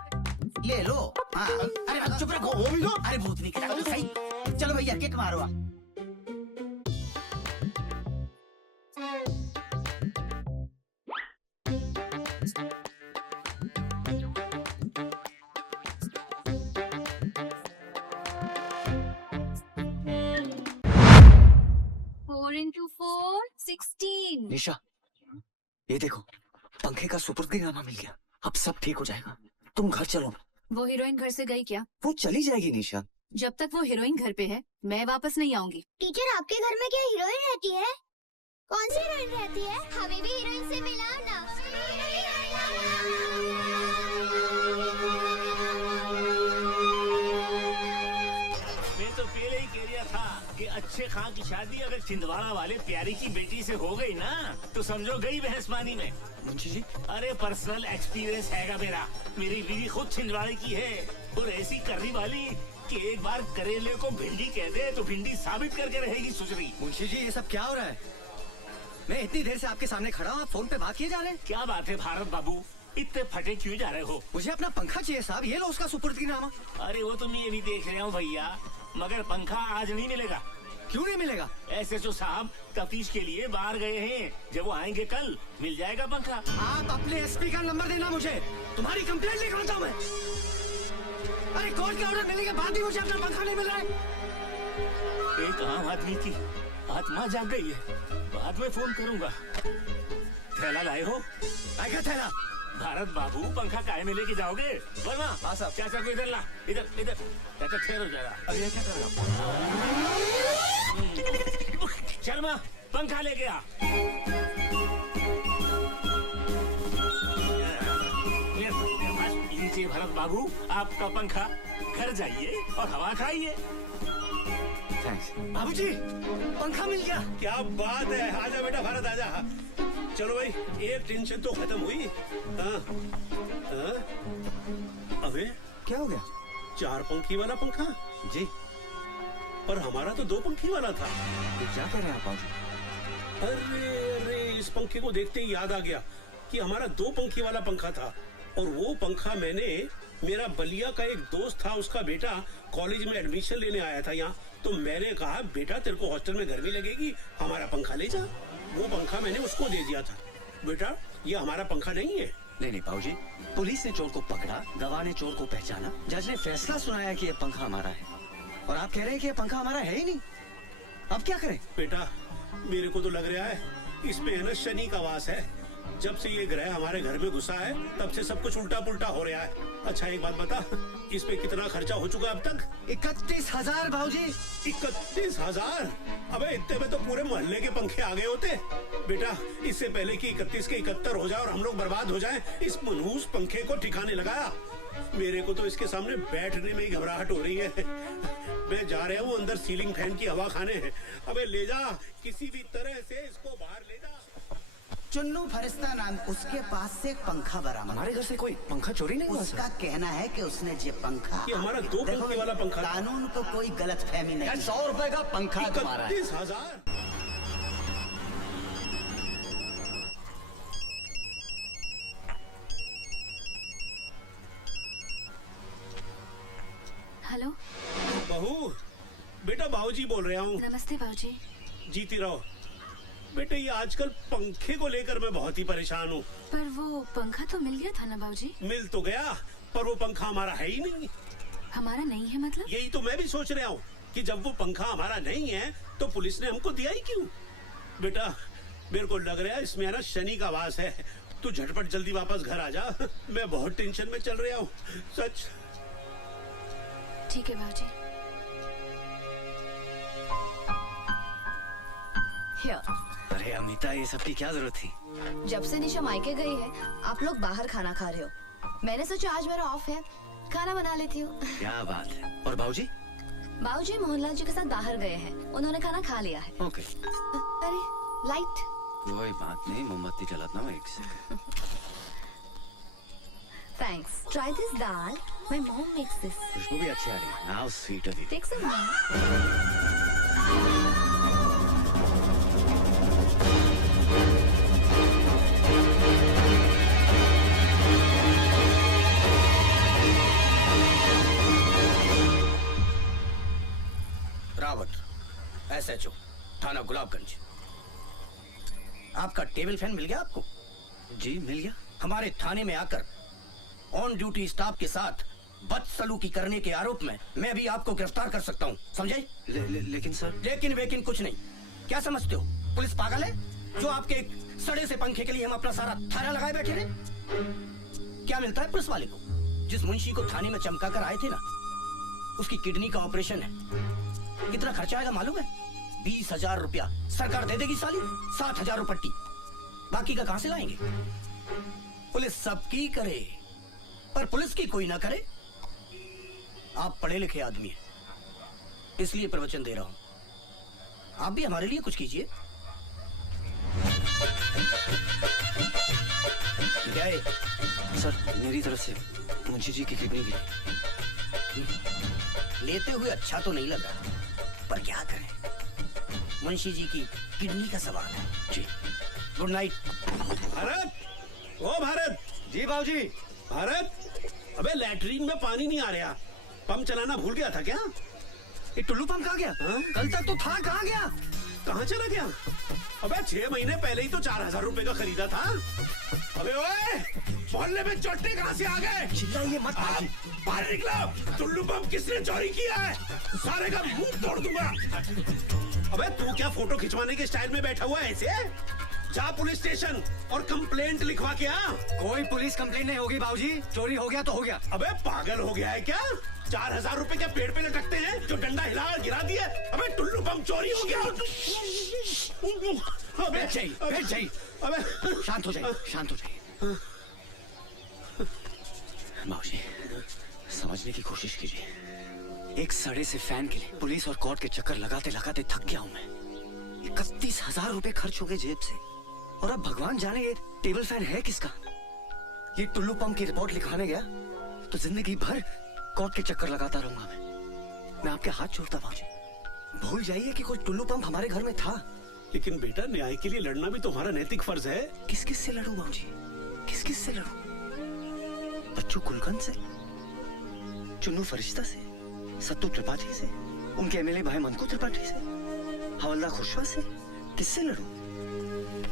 ले लो। हाँ, अरे चुप रखो। वो भी दो। अरे भूतनी की तरह सही। चलो भैया किक मारो आप। निशा, ये देखो, पंखे का सुपुर्दगीनामा मिल गया। अब सब ठीक हो जाएगा। तुम घर चलो। वो हीरोइन घर से गई क्या? वो चली जाएगी निशा। जब तक वो हीरोइन घर पे है, मैं वापस नहीं आऊंगी। टीचर, आपके घर में क्या हीरोइन रहती है? कौन सी हीरोइन रहती है? हमें भी हीरोइन से मिलाओ ना। मैं तो पहले ही कह रहा था कि अच्छे खां की शादी अगर छिंदवाड़ा वाले प्यारी की बेटी से हो गई ना, तो समझो गई भैंसमानी में। मुंशी जी, अरे पर्सनल एक्सपीरियंस हैगा मेरा। मेरी बीवी खुद छिंदवाड़े की है, और ऐसी करनी वाली कि एक बार करेले को भिंडी कह दे तो भिंडी साबित करके रहेगी सुजरी। मुंशी जी, ये सब क्या हो रहा है? मैं इतनी देर से आपके सामने खड़ा हूँ, आप फोन पे बात किए जा रहे हैं। क्या बात है भारत बाबू, इतने फटे क्यों जा रहे हो? मुझे अपना पंखा चाहिए साहब, ये लो उसका सुपुर्दगीनामा। अरे वो तो मैं ये भी देख रहा हूँ भैया, मगर पंखा आज नहीं मिलेगा। क्यों नहीं मिलेगा? SHO साहब तफ्तीश के लिए बाहर गए हैं, जब वो आएंगे कल मिल जाएगा पंखा। आप अपने SP का नंबर देना मुझे, तुम्हारी कंप्लेंट लिखवाता हूँ मैं। अरे कोर्ट के ऑर्डर मिलने के बाद भी मुझे अपना पंखा नहीं मिल रहा है। एक आम आदमी की आत्मा जाग गई है, बाद में फोन करूंगा। थैला लाए हो? आएगा थैला। भारत बाबू, पंखा काहे में लेके जाओगे? वर्मा, हाँ साहब। चाचा को इधर ला, इधर इधर। चाचा ठहर हो जाएगा। अब ये क्या करेगा? शर्मा, पंखा लेके आ। लीजिए भरत बाबू, आपका पंखा। घर जाइए और हवा खाइए। बाबूजी, पंखा मिल गया। क्या बात है, आजा बेटा भारत आजा। चलो भाई, एक टेंशन तो खत्म हुई। हाँ, हाँ? अबे क्या हो गया? 4 पंखी वाला पंखा जी, पर हमारा तो 2 पंखी वाला था। तो क्या कह रहे हैं आप बाबूजी? अरे इस पंखे को देखते ही याद आ गया कि हमारा 2 पंखी वाला पंखा था, और वो पंखा मैंने, मेरा बलिया का एक दोस्त था, उसका बेटा कॉलेज में एडमिशन लेने आया था यहाँ, तो मैंने कहा बेटा तेरे को हॉस्टल में गर्मी लगेगी, हमारा पंखा ले जा। वो पंखा मैंने उसको दे दिया था। बेटा ये हमारा पंखा नहीं है। नहीं नहीं बाबूजी, पुलिस ने चोर को पकड़ा, गवाह ने चोर को पहचाना, जज ने फैसला सुनाया कि ये पंखा हमारा है, और आप कह रहे हैं कि ये पंखा हमारा है ही नहीं। अब क्या करें? बेटा मेरे को तो लग रहा है इस पे है ना शनि का वास है। जब से ये ग्रह हमारे घर में घुसा है, तब से सब कुछ उल्टा पुल्टा हो रहा है। अच्छा एक बात बता, इस पे कितना खर्चा हो चुका अब तक? 31,000 बाबूजी। 31,000? अबे इतने में तो पूरे मोहल्ले के पंखे आ गए होते। बेटा इससे पहले कि 31 के 71 हो जाए और हम लोग बर्बाद हो जाएं, इस मनहूस पंखे को ठिकाने लगाया। मेरे को तो इसके सामने बैठने में ही घबराहट हो रही है। मैं जा रहा हूँ अंदर सीलिंग फैन की हवा खाने। अबे ले जा, किसी भी तरह से इसको बाहर ले जा। चुन्नू फरिश्ता नाम, उसके पास से एक पंखा बरामद। हमारे घर से कोई पंखा चोरी नहीं हुआ? उसका कहना है कि उसने ये पंखा, ये हमारा 2 पंखे वाला पंखा। कानून को कोई गलत फहमी नहीं। 100 रुपए का पंखा तुम्हारा है। 31,000? हेलो बहू, बेटा बाबूजी बोल रहा हूँ। नमस्ते बाबूजी। जीती रहो। बेटे ये आजकल पंखे को लेकर मैं बहुत ही परेशान हूँ। पर वो पंखा तो मिल गया था ना बाबूजी? मिल तो गया, पर वो पंखा हमारा है ही नहीं। हमारा नहीं है मतलब? यही तो मैं भी सोच रहा हूँ कि जब वो पंखा हमारा नहीं है तो पुलिस ने हमको दिया ही क्यों? बेटा मेरे को लग रहा है इसमें है ना शनि का वास है। तू झटपट जल्दी वापस घर आ जा, मैं बहुत टेंशन में चल रहा हूँ सच। ठीक है बाबूजी। अरे अमिता, ये सब की क्या जरूरत थी? जब से निशा मायके गई है, आप लोग बाहर खाना खा रहे हो। मैंने सोचा आज मेरा ऑफ है, खाना बना लेती हूँ। क्या बात है। और बाबूजी? बाबूजी मोहनलाल जी के साथ बाहर गए हैं, उन्होंने खाना खा लिया है। ओके। अरे लाइट। कोई बात नहीं, मोमबत्ती जलाता हूँ एक second. Thanks. Try this dal. My mom makes this. खुशबू भी अच्छी आ रही है। How sweet of you. Take some more. Rawat, SHO, थाना गुलाबगंज। आपका टेबल फैन मिल गया आपको? जी मिल गया। हमारे थाने में आकर ऑन ड्यूटी स्टाफ के साथ बदसलूकी करने के आरोप में मैं भी आपको गिरफ्तार कर सकता हूँ, समझे? लेकिन सर। लेकिन वेकिन कुछ नहीं। क्या समझते हो, पुलिस पागल है जो आपके एक सड़े से पंखे के लिए हम अपना सारा थाना लगाए बैठे रहे? क्या मिलता है पुलिस वाले को? जिस मुंशी को थाने में चमका कर आए थे ना, उसकी किडनी का ऑपरेशन है। कितना खर्चा आएगा मालूम है? 20,000 रुपया सरकार दे देगी साली, 60,000 पट्टी। बाकी का कहां से लाएंगे? पुलिस सबकी करे पर पुलिस की कोई ना करे। आप पढ़े लिखे आदमी हैं, इसलिए प्रवचन दे रहा हूं। आप भी हमारे लिए कुछ कीजिए। गए सर, मेरी तरफ से मुंशी जी की किडनी भी लेते हुए अच्छा तो नहीं लग रहा, पर क्या करें, मुंशी जी की किडनी का सवाल है। जी गुड नाइट। भारत, ओ भारत। जी बाबूजी। भारत, अबे लैट्रीन में पानी नहीं आ रहा, पंप चलाना भूल गया था क्या? ये टुल्लू पंप कहाँ गया? कल तक तो था, कहाँ गया? कहाँ चला गया? अबे 6 महीने पहले ही तो 4,000 रुपए का खरीदा था। अबे ओए, मोहल्ले में चोटे कहाँ से आ गए? चिल्लाइए मत। बाहर निकलो, टुल्लू पंप किसने चोरी किया है? सारे का मुंह तोड़ दूंगा। अबे तू क्या फोटो खिंचवाने के स्टाइल में बैठा हुआ है ऐसे? जा पुलिस स्टेशन और कंप्लेंट लिखवा के आ। कोई पुलिस कंप्लेंट नहीं होगी बाबूजी, चोरी हो गया तो हो गया। अबे पागल हो गया है क्या? 4,000 रुपए क्या पेड़ पे लटकते हैं जो डंडा हिला गिरा दिया? अबे टुल्लू पंप चोरी हो गया। अबे बैठ जाइए। अबे शांत हो जाइए, शांत हो जाइए। बाबूजी, समझने की कोशिश कीजिए। एक सड़े से फैन के लिए पुलिस और कोर्ट के चक्कर लगाते लगाते थक गया हूं मैं। 31,000 रुपए खर्च हो गए जेब से, और अब भगवान जाने ये टेबल फैन है किसका। ये टुल्लू पंप की रिपोर्ट लिखवाने गया तो जिंदगी भर कोर्ट के चक्कर लगाता रहूंगा मैं आपके हाथ जोड़ता बाबूजी, भूल जाइए कि कोई टुल्लू पंप हमारे घर में था। लेकिन बेटा, न्याय के लिए लड़ना भी तुम्हारा नैतिक फर्ज है। किस किस से लड़ूं बाबूजी, किस किस से लड़ूं? बच्चू कुलकर्णी से, चुन्नू फरिश्ता से, सत्तू त्रिपाठी से, उनके एमएलए भाई मंकू त्रिपाठी से, हवलदार खुशवा से, किससे लड़ूं?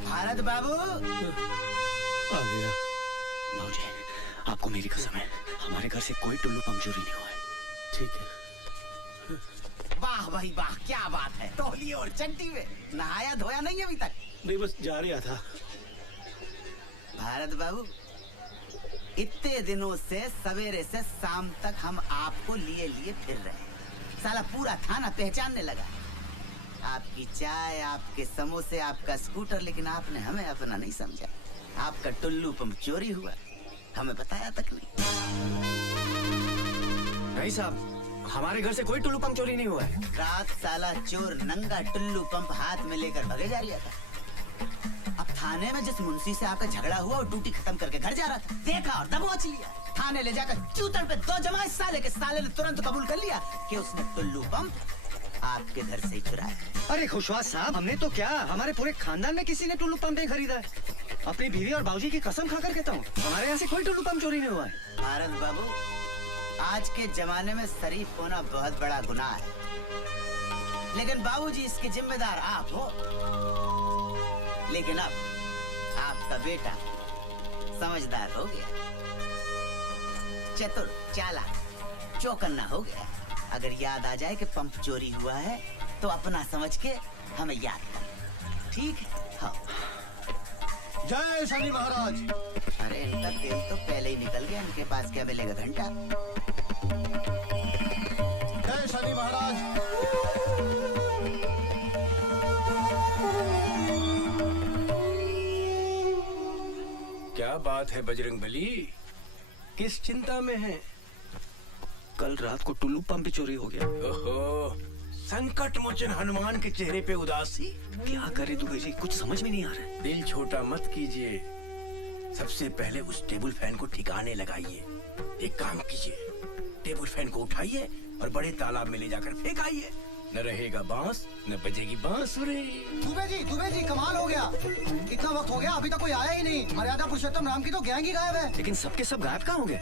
भारत बाबू आ गया। बाबूजी, आपको मेरी कसम है, हमारे घर से कोई टुल्लू पंप चोरी नहीं हुआ है। ठीक है। वाह भाई वाह, क्या बात है। तौलिए और चड्डी में नहाया धोया नहीं अभी तक? नहीं, बस जा रहा था। भारत बाबू, इतने दिनों से सवेरे से शाम तक हम आपको लिए लिए फिर रहे हैं। साला पूरा थाना पहचानने लगा। आपकी चाय, आपके समोसे, आपका स्कूटर, लेकिन आपने हमें अपना नहीं समझा। आपका टुल्लू पंप चोरी हुआ, हमें बताया तक नहीं। नहीं साहब, हमारे घर से कोई टुल्लू पंप चोरी नहीं हुआ है। रात साला चोर नंगा टुल्लू पंप हाथ में लेकर भगे जा रहा था। अब थाने में जिस मुंशी से आपका झगड़ा हुआ, वो ड्यूटी खत्म करके घर जा रहा था, देखा और दबोच लिया। थाने ले जाकर चूतड़ पे 2 जमाए साले के। साले ने तुरंत कबूल कर लिया कि उसने टुल्लू पंप आपके घर से ही चुराया। अरे खुशवास साहब, हमने तो क्या, हमारे पूरे खानदान में किसी ने टुल्लू पंप नहीं खरीदा है। अपनी बीवी और बाबूजी की कसम खाकर कहता हूँ, हमारे यहाँ से कोई टुल्लू पंप चोरी नहीं हुआ है। भारत बाबू, आज के जमाने में शरीफ होना बहुत बड़ा गुनाह है, लेकिन बाबूजी इसके जिम्मेदार आप हो। लेकिन अब आपका बेटा समझदार हो गया, चतुर, चालाक, चौकन्ना हो गया। अगर याद आ जाए कि पंप चोरी हुआ है तो अपना समझ के हमें याद कर, ठीक है? हाँ। जय शनि महाराज। अरे इनका तेल तो पहले ही निकल गया, इनके पास क्या मिलेगा घंटा? जय शनि महाराज। क्या बात है बजरंगबली, किस चिंता में है? कल रात को टुल्लू पंप भी चोरी हो गया। ओहो, संकट मोचन हनुमान के चेहरे पे उदासी। क्या करे दुबे जी, कुछ समझ में नहीं आ रहा है। दिल छोटा मत कीजिए, सबसे पहले उस टेबल फैन को ठिकाने लगाइए। एक काम कीजिए, टेबल फैन को उठाइए और बड़े तालाब में ले जाकर फेंकाइए। न रहेगा बांस, न बजेगी बांसुरी। दुबे जी कमाल हो गया। इतना वक्त हो गया अभी तक कोई आया ही नहीं। मर्यादा पुरुषोत्तम राम की तो गैंग ही गायब है। लेकिन सबके सब गायब कहाँ हो गए?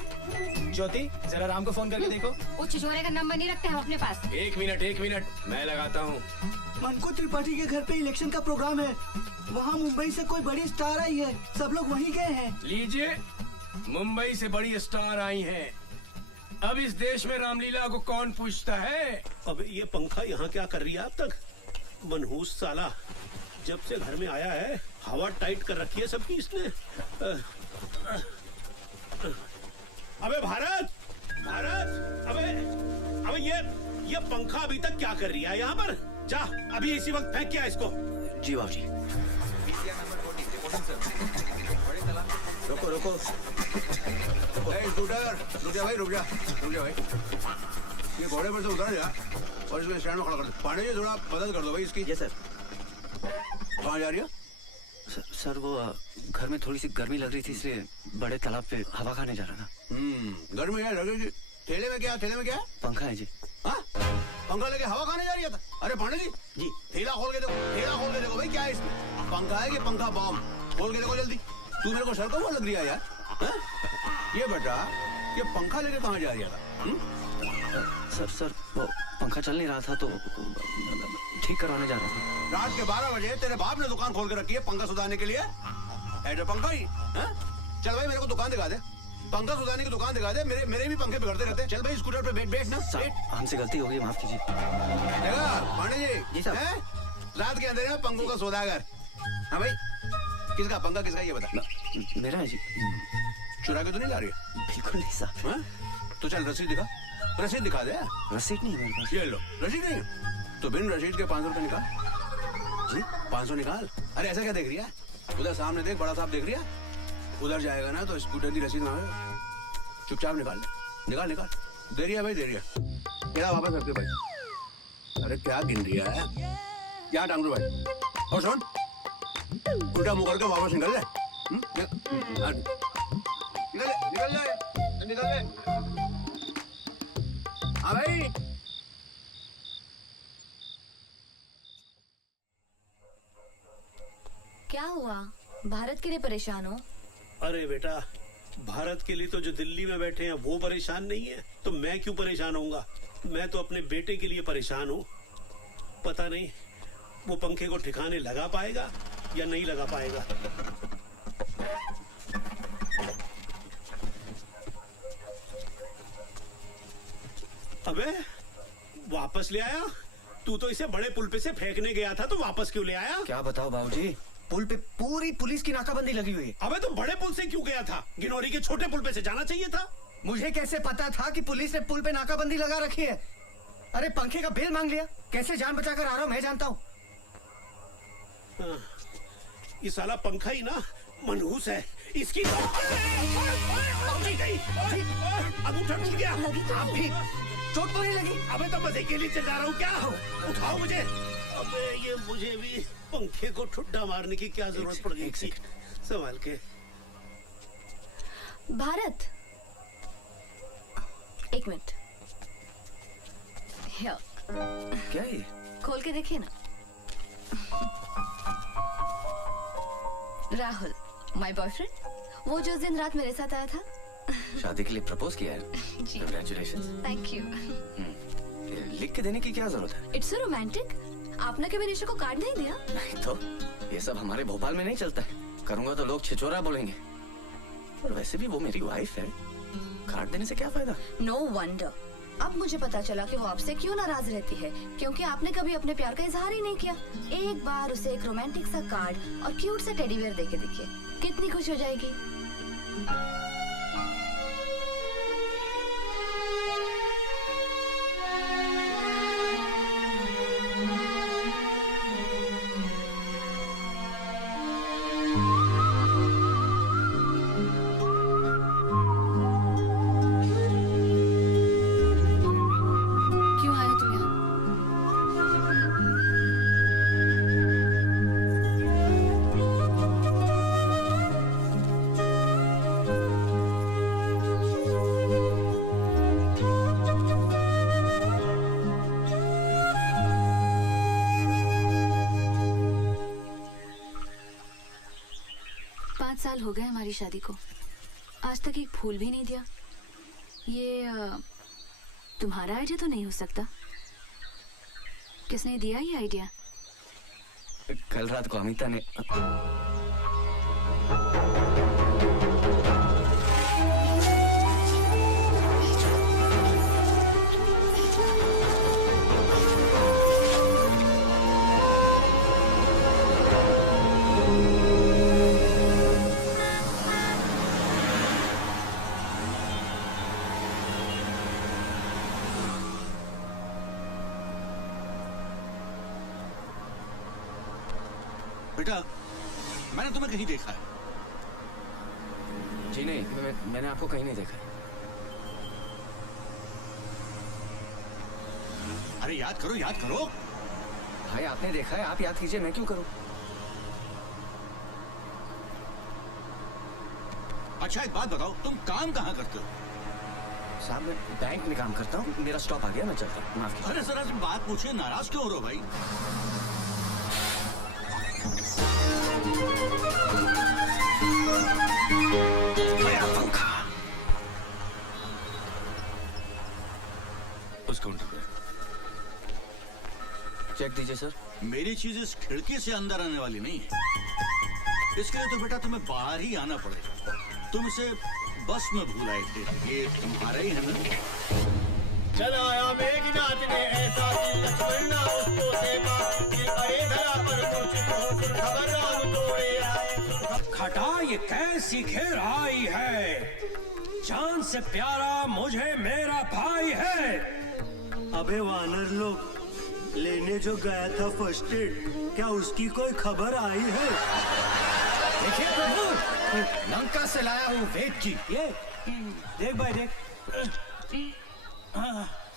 ज्योति जरा राम को फोन करके देखो। वो छिछोरे का नंबर नहीं रखते हम अपने पास। एक मिनट, मैं लगाता हूँ। मनकू त्रिपाठी के घर पे इलेक्शन का प्रोग्राम है। वहाँ मुंबई से कोई बड़ी स्टार आई है, सब लोग वहीं गए हैं। लीजिए, मुंबई से बड़ी स्टार आई हैं। अब इस देश में रामलीला को कौन पूछता है? अब ये पंखा यहाँ क्या कर रही है अब तक? मनहूस साला जब से घर में आया है हवा टाइट कर रखी है सबकी इसने। अबे भारत, अबे ये पंखा अभी तक क्या कर रही है यहाँ पर? जा अभी इसी वक्त फेंक क्या इसको। जी बाबू जी। रुको स्कूटर, रुक जा भाई। ये घोड़े पर से उतर जा और इसको स्टैंड में खड़ा कर दो। पानी जी थोड़ा मदद कर दो भाई इसकी। Yes sir. कहाँ जा रही है? सर वो घर में थोड़ी सी गर्मी लग रही थी, इसलिए बड़े तालाब पे हवा खाने जा रहा था। गर्मी है लग रही थी। थैले में क्या? पंखा है जी। हाँ, पंखा लेके हवा खाने जा रही था? अरे पांडे जी थैला खोल के देखो भाई क्या है इसमें? पंखा है कि पंखा बॉम्ब? खोल के देखो जल्दी। तू मेरे को सर को वो लग रही है यार। ये बेटा, ये पंखा लेके कहाँ जा रहा था? सर वो पंखा चल नहीं रहा था तो ठीक करवाने जा रहा था। रात के 12 बजे तेरे बाप ने दुकान खोल के रखी है पंखा सुधारने के लिए? ऐसा पंखा ही? चल भाई मेरे को दुकान दिखा दे, पंखा सुधारने की दुकान दिखा दे। मेरे भी पंखे बिगड़ते रहते हैं। चल भाई स्कूटर पे बैठ ना। हमसे गलती हो गई, माफ कीजिए। पांडे जी साहब, रात के अंदर है पंखों का सौदागर। हाँ भाई, किसका पंखा किसका ये बता। मेरा है जी। चुरा के तो नहीं जा रही है? बिल्कुल नहीं साहब। तो चल रसीद दिखा दे। रसीद नहीं है? ये लो रसीद नहीं तो बिन रसीद के 500 रुपए निकाल। जी 500 निकाल। अरे ऐसा क्या देख रही है? उधर सामने देख, बड़ा साहब देख रही है। उधर जाएगा ना तो स्कूटर की रसीद मांगे। चुपचाप निकाल। दे रही है भाई, दे रही है। क्या वापस रखते भाई? अरे क्या गिन रही है? क्या टांग दो भाई? और सुन, उल्टा मुंह करके वापस निकल ले। निकल ले। हाँ भाई। क्या हुआ? भारत के लिए परेशान हो? अरे बेटा, भारत के लिए तो जो दिल्ली में बैठे हैं वो परेशान नहीं है, तो मैं क्यों परेशान होऊंगा? मैं तो अपने बेटे के लिए परेशान हूँ। पता नहीं वो पंखे को ठिकाने लगा पाएगा या नहीं लगा पाएगा। अबे वापस ले आया? तू तो इसे बड़े पुल पे से फेंकने गया था, तो वापस क्यों ले आया? क्या बताओ बाबूजी, पुल पे पूरी पुलिस की नाकाबंदी लगी हुई है। अबे तो बड़े पुल से क्यों गया था? गिनौरी के छोटे पुल पे से जाना चाहिए था। मुझे कैसे पता था कि पुलिस ने पुल पे नाकाबंदी लगा रखी है? अरे पंखे का बिल मांग लिया, कैसे जान बचाकर आ रहा हूँ मैं जानता हूँ। ये साला पंखा ही ना मनहूस है। इसकी तो अंगूठा टूट गया। आप भी चोट तो नहीं लगी? अबे तो मजे के लिए चला रहा हूँ क्या? उठाओ मुझे। अबे ये मुझे भी पंखे को ठुड्डा मारने की क्या जरूरत पड़ गई थी? संभाल के। भारत, एक मिनट। क्या है? खोल के देखिए ना। राहुल, माय बॉयफ्रेंड, वो जो दिन रात मेरे साथ आया था। शादी के लिए प्रपोज किया है? जी। Congratulations। Thank you. लिख के देने की क्या जरूरत है? It's so romantic. आपने कभी रिश्ते को कार्ड नहीं दिया? नहीं तो ये सब हमारे भोपाल में नहीं चलता है। करूंगा तो लोग छिछोरा बोलेंगे। और वैसे भी वो मेरी वाइफ है, कार्ड देने से क्या फायदा? No wonder. अब मुझे पता चला कि वो आपसे क्यों नाराज रहती है, क्योंकि आपने कभी अपने प्यार का इजहार ही नहीं किया। एक बार उसे एक रोमांटिक सा कार्ड और क्यूट सा टेडी बेयर देके देखिए, कितनी खुश हो जाएगी। हो गए हमारी शादी को, आज तक एक फूल भी नहीं दिया। ये तुम्हारा आइडिया तो नहीं हो सकता। किसने दिया ये आइडिया? कल रात को अमिता ने। बेटा, मैंने तुम्हें कहीं देखा है? जी नहीं, मैंने आपको कहीं नहीं देखा है। अरे याद करो, याद करो। भाई आपने देखा है, आप याद कीजिए, मैं क्यों करूं? अच्छा एक बात बताओ, तुम काम कहाँ करते हो? साहब मैं बैंक में काम करता हूँ, मेरा स्टॉप आ गया, मैं चलता हूँ, माफ कीजिए। अरे जरा तुम बात पूछिए, नाराज क्यों हो रहे हो भाई? पंखा उस काउंटर पर चेक दीजिए सर। मेरी चीज इस खिड़की से अंदर आने वाली नहीं है, इसके लिए तो बेटा तुम्हें बाहर ही आना पड़ेगा। तुम इसे बस में भूल आए थे, ये तुम्हारा ही है ना? चला आया मेघनाथ ने ऐसा कि लक्ष्मण ना उसको सेवा, कि अरे धरा पर मुझको खबर राम तोड़े आए। खटा ये कैसी घेर आई है, जान से प्यारा मुझे मेरा भाई है। अबे वानर लोग, लेने जो गया था फर्स्ट एड, क्या उसकी कोई खबर आई है? देखिए प्रभु, लंका से लाया हूँ वेद की। ये देख भाई देख,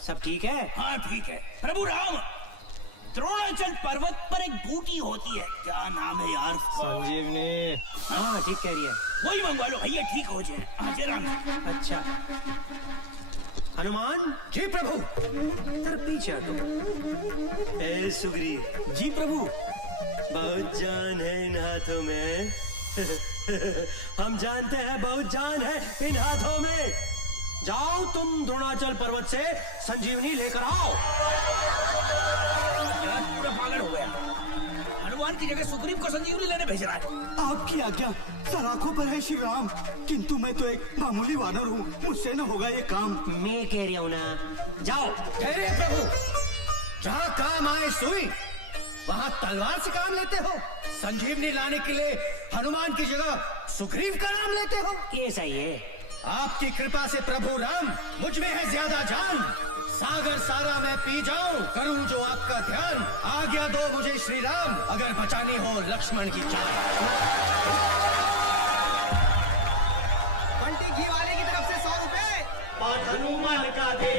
सब ठीक है? हाँ ठीक है। प्रभु राम, द्रोणाचल पर्वत पर एक बूटी होती है, क्या नाम है यार? संजीवनी। हाँ ठीक कह रही है। वही मंगवा लो भैया, ठीक हो जाए। हाँ जय राम। अच्छा हनुमान जी प्रभु, तेरे पीछे हटो। ए सुग्रीव जी प्रभु। बहुत जान है इन हाथों में। हम जानते हैं बहुत जान है इन हाथों में। जाओ तुम द्रोणाचल पर्वत से संजीवनी लेकर आओ। पूरा पागल हो गया, हनुमान की जगह सुग्रीव को संजीवनी लेने भेज रहा है। आपकी आज्ञा, सराखों पर है श्री राम, किंतु मैं तो एक मामूली वानर हूँ, मुझसे न होगा ये काम। मैं कह रही हूँ ना, जाओ। अरे प्रभु, जहाँ काम आए सुई, वहाँ तलवार से काम लेते हो। संजीवनी लाने के लिए हनुमान की जगह सुग्रीव का नाम लेते हो। ये सही है। आपकी कृपा से प्रभु राम, मुझ में है ज्यादा जान। सागर सारा मैं पी जाऊं, करूं जो आपका ध्यान। आज्ञा दो मुझे श्री राम, अगर बचानी हो लक्ष्मण की जान। बंटी घी वाले की तरफ से 100 रुपए। पाठ हनुमान का दे,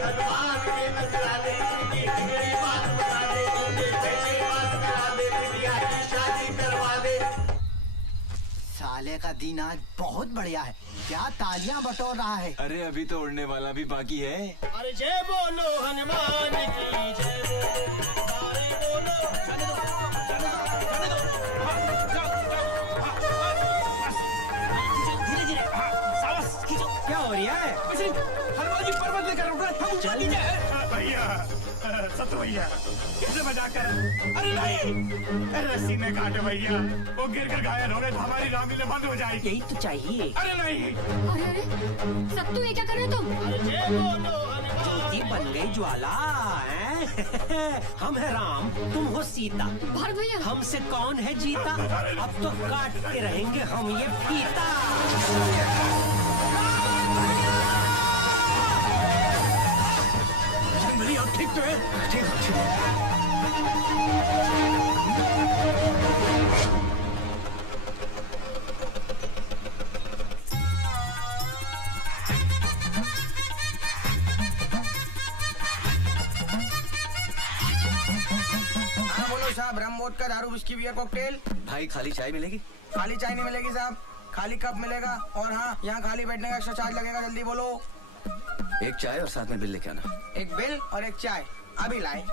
हनुमान के नजराने, मेरी बात बता दे, मुझे पैसे पास करा दे, बिटिया की शादी करवा दे। साले का दिन आज बहुत बढ़िया है, क्या तालियां बटोर रहा है। अरे अभी तो उड़ने वाला भी बाकी है। अरे जय बोलो हनुमान की जय बोलो, सारे बोलो। जाने दो, जाने दो, जाने दो। हाँ, जाओ, जाओ, हाँ, बस, धीरे धीरे, हाँ, सावधान, खींचो। क्या हो रहा है? कुछ नहीं, हनुमान जी पर्वत लेकर उड़ रहे हैं, हम ऊपर नीचे हैं। भैया, सत्य भैया, कैसे बचाकर? अरे नहीं, रस्सी में काटे भैया, वो गिर कर घायल हो गए तो हमारी रामलीला बंद हो जाएगी। यही तो चाहिए। अरे नहीं। अरे अरे सत्तू, ये क्या कर रहे हो तुम? अरे जय बोलो हनुमान। ज्योति बन गई ज्वाला है। हम है राम, तुम हो सीता। भारत भैया, हमसे कौन है जीता? अब तो काटते रहेंगे हम ये फीता। ठीक तो है, ठीक ठीक। बोलो साहब, रम वोदका दारू विस्की बियर कॉकटेल। भाई खाली चाय मिलेगी? खाली चाय नहीं मिलेगी साहब, खाली कप मिलेगा। और हाँ, यहाँ खाली बैठने का एक्स्ट्रा चार्ज लगेगा, जल्दी बोलो। एक चाय और साथ में बिल लेके आना। एक बिल और एक चाय, अभी लाए।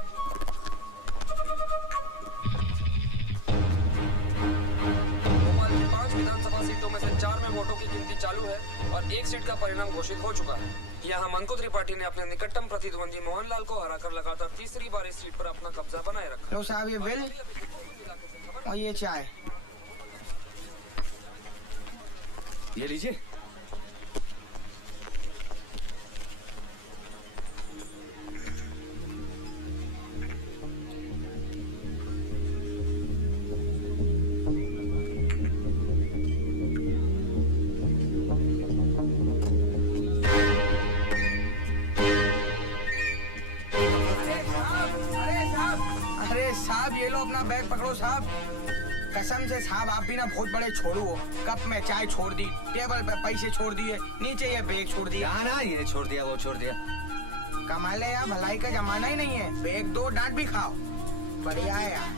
सीटों में से 4 में वोटों की गिनती चालू है और 1 सीट का परिणाम घोषित हो चुका है। यहाँ मंको त्रिपाठी ने अपने निकटतम प्रतिद्वंदी मोहनलाल को हराकर लगातार तीसरी बार इस सीट पर अपना कब्जा बनाए रखा। लो साहब ये बिल और ये चाय। ये लीजिए। साहब ये लो अपना बैग पकड़ो साहब। कसम से साहब आप भी ना बहुत बड़े छोड़ू हो। कप में चाय छोड़ दी, टेबल पे पैसे छोड़ दिए, नीचे ये बैग छोड़ दिया। ना ये छोड़ दिया वो छोड़ दिया। कमाल है यार, भलाई का जमाना ही नहीं है। बैग दो डांट भी खाओ, बढ़िया है यार।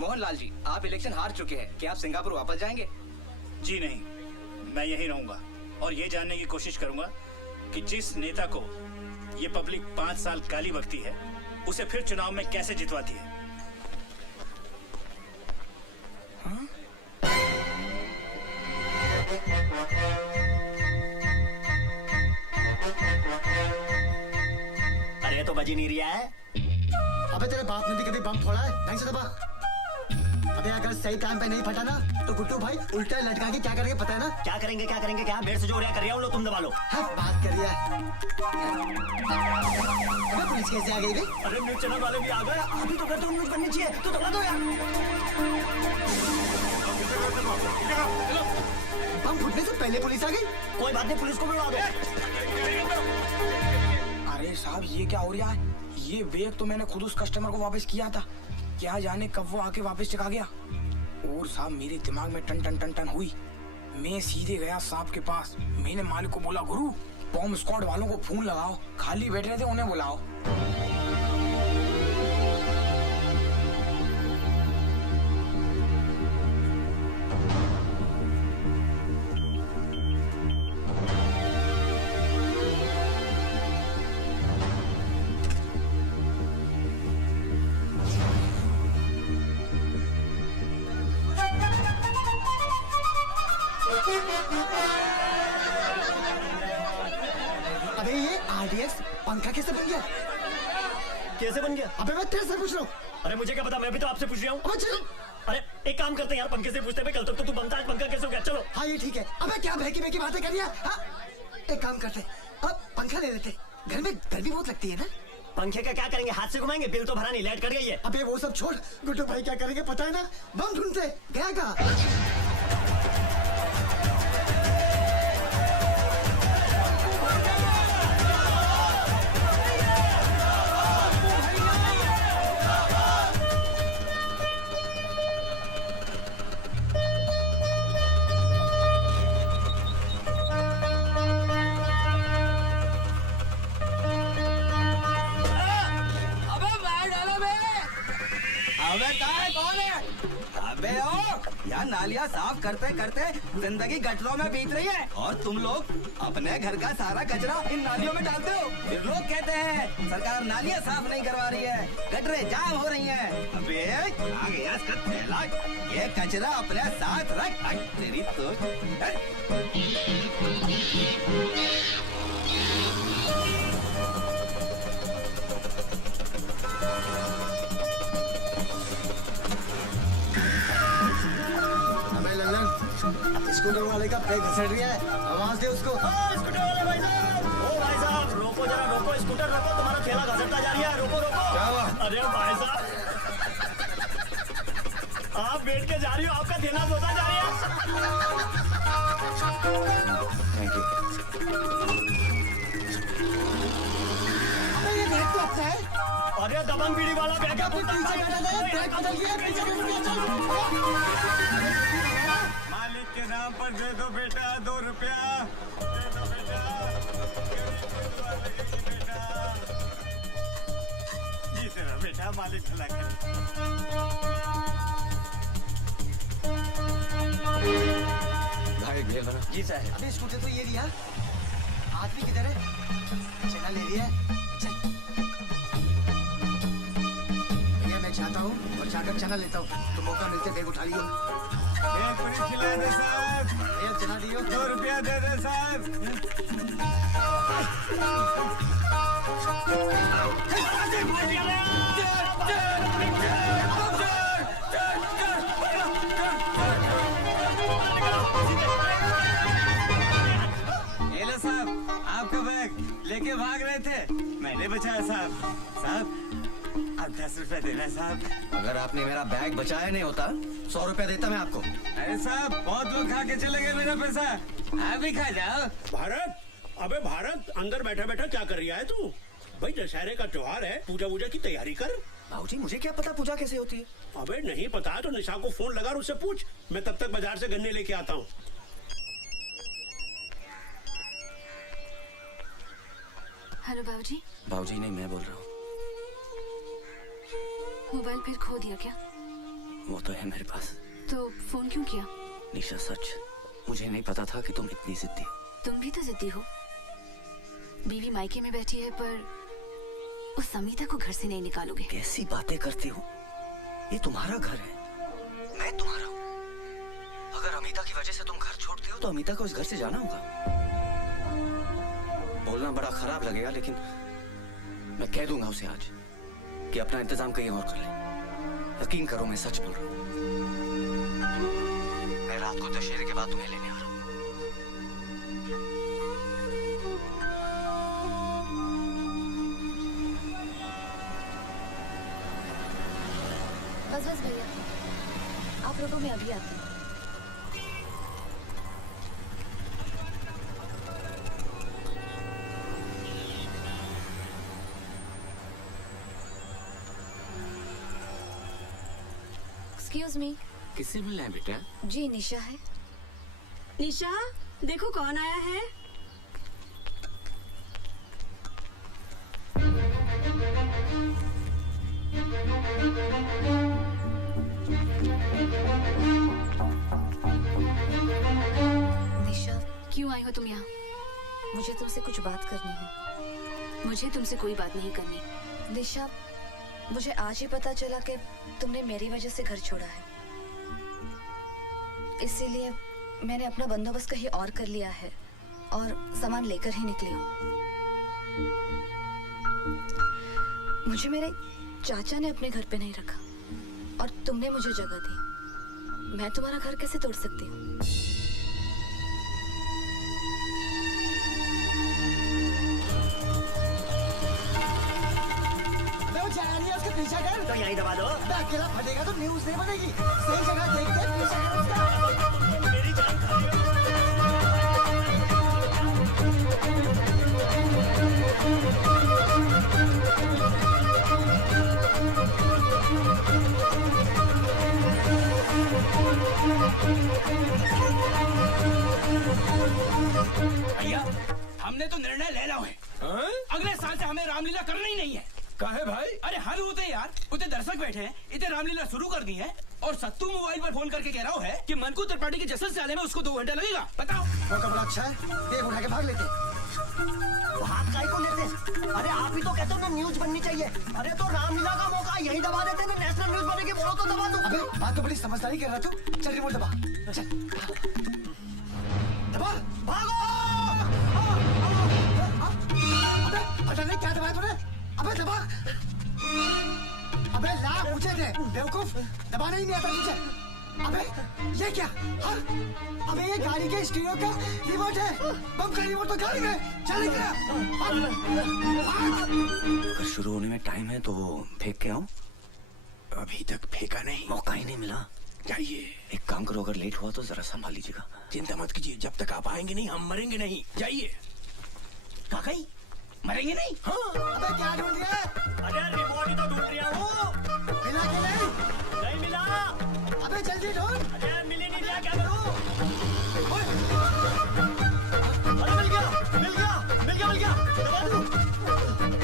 मोहनलाल जी, आप इलेक्शन हार चुके हैं, क्या आप सिंगापुर वापस जाएंगे? जी नहीं, मैं यहीं रहूंगा और ये जानने की कोशिश करूंगा कि जिस नेता को ये पब्लिक 5 साल गाली बकती है उसे फिर चुनाव में कैसे जितवाती है। अरे ये तो बजी नहीं रहा है। अबे तेरे बाप ने भी कभी बम फोड़ा है? ढंग से दबा। अबे अगर सही टाइम पे नहीं फटा ना तो गुड्डू भाई उल्टा लटका के क्या करेंगे पता है ना? क्या करेंगे क्या मेरे से जो रहा कर रहा हूँ लो तुम दबा लो। हाँ, बात करिए। अबे पुलिस कैसे आ गई बे? अरे न्यूज चैनल वाले भी आ गए। अभी तो कहते हो न्यूज बननी चाहिए तो दबा दो यार। बम फूटने से पहले पुलिस आ गई। कोई बात नहीं, पुलिस को बुला दो। अरे साहब ये क्या हो रहा है? ये बैग तो मैंने खुद उस कस्टमर को वापस किया था, क्या जाने कब वो आके वापस चका गया। और साहब मेरे दिमाग में टन टन टन टन हुई। मैं सीधे गया साहब के पास। मैंने मालिक को बोला, गुरु बॉम्ब स्क्वाड वालों को फोन लगाओ, खाली बैठ रहे थे उन्हें बुलाओ। अबे ये RDX पंखा कैसे बन गया? कैसे बन गया? अबे मैं तेरे से पूछ रहा हूँ। अरे मुझे क्या पता, मैं भी तो आपसे पूछ रहा हूँ। अरे एक काम करते हैं यार, पंखे से पूछते हैं। कल तक तो तू बनता है, पंखा कैसे हो गया? चलो। हाँ ये ठीक है। अबे क्या बहकी बातें कर रही है? हाँ? एक काम करते, अब पंखा ले लेते। घर में गर्मी बहुत लगती है ना। पंखे का क्या करेंगे? हाथ से घुमाएंगे? बिल तो भरा नहीं, लाइट कट गई है। अबे वो सब छोड़, गुड्डू भाई क्या करेंगे पता है ना? बम ढूंढते गया कहाँ? यहाँ नालियाँ साफ करते करते जिंदगी गटरों में बीत रही है और तुम लोग अपने घर का सारा कचरा इन नालियों में डालते हो। फिर लोग कहते हैं सरकार नालियाँ साफ नहीं करवा रही है, गटरें जाम हो रही हैं। अबे आ गया इसका थैला, ये कचरा अपने साथ रख। तेरी तो स्कूटर वाले का पैर घसट गया है, आवाज दे उसको। स्कूटर वाले भाई साहब, ओ भाई साहब रोको जरा, रोको, स्कूटर रोको, तुम्हारा ठेला घसटता जा रही है। रोको रोको। क्या हुआ? अरे भाई साहब आप बैठ के जा रही हो, आपका ठेला धोता जा रही है। Thank you. अबे ये बैग तो अच्छा है। अरे दबंग बीड़ी वाला बैग है। पीछे बैठा था, बैग बदल गया, पीछे बैठ गया। चल मालिक के नाम पर दे दो बेटा 2 रुपया। दे दो बेटा, बेटा जीते रहो बेटा, मालिक भला करे। भाई भेल बना। जी सर। अबे स्कूटर तो ये लिया, आदमी किधर है? चला ले लिया। चल चाटक चना लेता हूँ तो मौका मिलते बैग उठा लियो। एक पूरी खिला दे साहब। एक चना दियो। 2 रुपया दे दे साहब। ये लो साहब, आपका बैग लेके भाग रहे थे, मैंने बचाया साहब। साहब आप 10 रुपए देना साहब। अगर आपने मेरा बैग बचाया नहीं होता 100 रुपया देता मैं आपको। अरे साहब बहुत लोग खा के चले गए मेरा पैसा, आप भी खा जाओ। भारत, अबे भारत, अंदर बैठा बैठा क्या कर रहा है तू? भाई दशहरे का त्योहार है, पूजा वूजा की तैयारी कर। बाबूजी मुझे क्या पता पूजा कैसे होती है? अबे नहीं पता तो निशा को फोन लगा और उससे पूछ। मैं तब तक बाजार से गन्ने लेके आता हूँ। हेलो बाबूजी। बाबूजी नहीं, मैं बोल रहा हूँ। मोबाइल फिर खो दिया क्या? वो तो है मेरे पास। तो फोन क्यों किया? निशा सच, मुझे नहीं पता था कि तुम इतनी जिद्दी हो। तुम भी तो जिद्दी हो। बीवी मायके में बैठी है पर उस समीता को घर से नहीं निकालोगे। कैसी बातें करती हो? ये तुम्हारा घर है, मैं तुम्हारा हूँ। अगर अमिता की वजह से तुम घर छोड़ते हो तो अमिता को इस घर से जाना होगा। बोलना बड़ा खराब लगेगा लेकिन मैं कह दूंगा उसे आज कि अपना इंतजाम कहीं और कर ले। यकीन करो मैं सच बोल रहा हूँ। मैं रात को दशहरे के बाद तुम्हें लेने आ रहा हूँ। बस बस भैया, आप रुको, मैं अभी आती हूँ। Excuse me. किससे मिलना है बेटा? जी निशा है। निशा देखो कौन आया है। निशा क्यों आई हो तुम यहाँ? मुझे तुमसे कुछ बात करनी है। मुझे तुमसे कोई बात नहीं करनी। निशा मुझे आज ही पता चला कि तुमने मेरी वजह से घर छोड़ा है, इसीलिए मैंने अपना बंदोबस्त कहीं और कर लिया है और सामान लेकर ही निकली हूँ। मुझे मेरे चाचा ने अपने घर पे नहीं रखा और तुमने मुझे जगह दी। मैं तुम्हारा घर कैसे तोड़ सकती हूँ? उसके पीछे कर तो यहीं दबा दो। अकेला फटेगा तो न्यूज नहीं बनेगी। सही जगह देख के पीछे कर उसका। मेरी जान खा भैया हमने तो निर्णय ले लो है। अगले साल से हमें रामलीला करना ही नहीं है। काहे भाई? अरे हल होते यार, उतने दर्शक बैठे हैं, इतने रामलीला शुरू कर दी है और सत्तू मोबाइल पर फोन करके कह रहा है कि मनकू त्रिपाठी के जश्न से आने में उसको 2 घंटा लगेगा। बताओ। मौका बड़ा अच्छा है, बैग उठा के भाग लेते। भाग काहे को लेते? अरे आप ही तो कहते हो ना न्यूज बननी चाहिए। अरे तो रामलीला का मौका यही दबा देते ना। नेशनल न्यूज बनेगी, बोलो तो दबा दो। अबे बात तो बड़ी समझदारी कर रहा तू। चल रिमोट दबा, चल दबा, भागो। अबे पता नहीं क्या दबाया तूने। अबे दबा। अबे लाख पूछे थे बेवकूफ, दबाना ही नहीं आता तुझे। अबे ये क्या? हाँ? अबे ये गाड़ी के स्टीरियो का रिमोट है। बम का रिमोट तो गाड़ी में चल गया। अगर शुरू होने में टाइम है तो फेंक के आऊं? अभी तक फेंका नहीं, मौका ही नहीं मिला। जाइए। एक काम करो, अगर लेट हुआ तो जरा संभाल लीजिएगा। चिंता मत कीजिए, जब तक आप आएंगे नहीं हम मरेंगे नहीं। जाइए। काकाई मरेंगे नहीं? हाँ। अबे क्या ढूंढ रहा है? अरे रिपोर्ट ही तो ढूंढ रहा हूँ। मिला कि नहीं मिला। अबे जल्दी ढूंढ। अरे मिल ही नहीं रहा, क्या करूँ? अरे मिल गया मिल गया मिल गया मिल गया। दबा दूँ?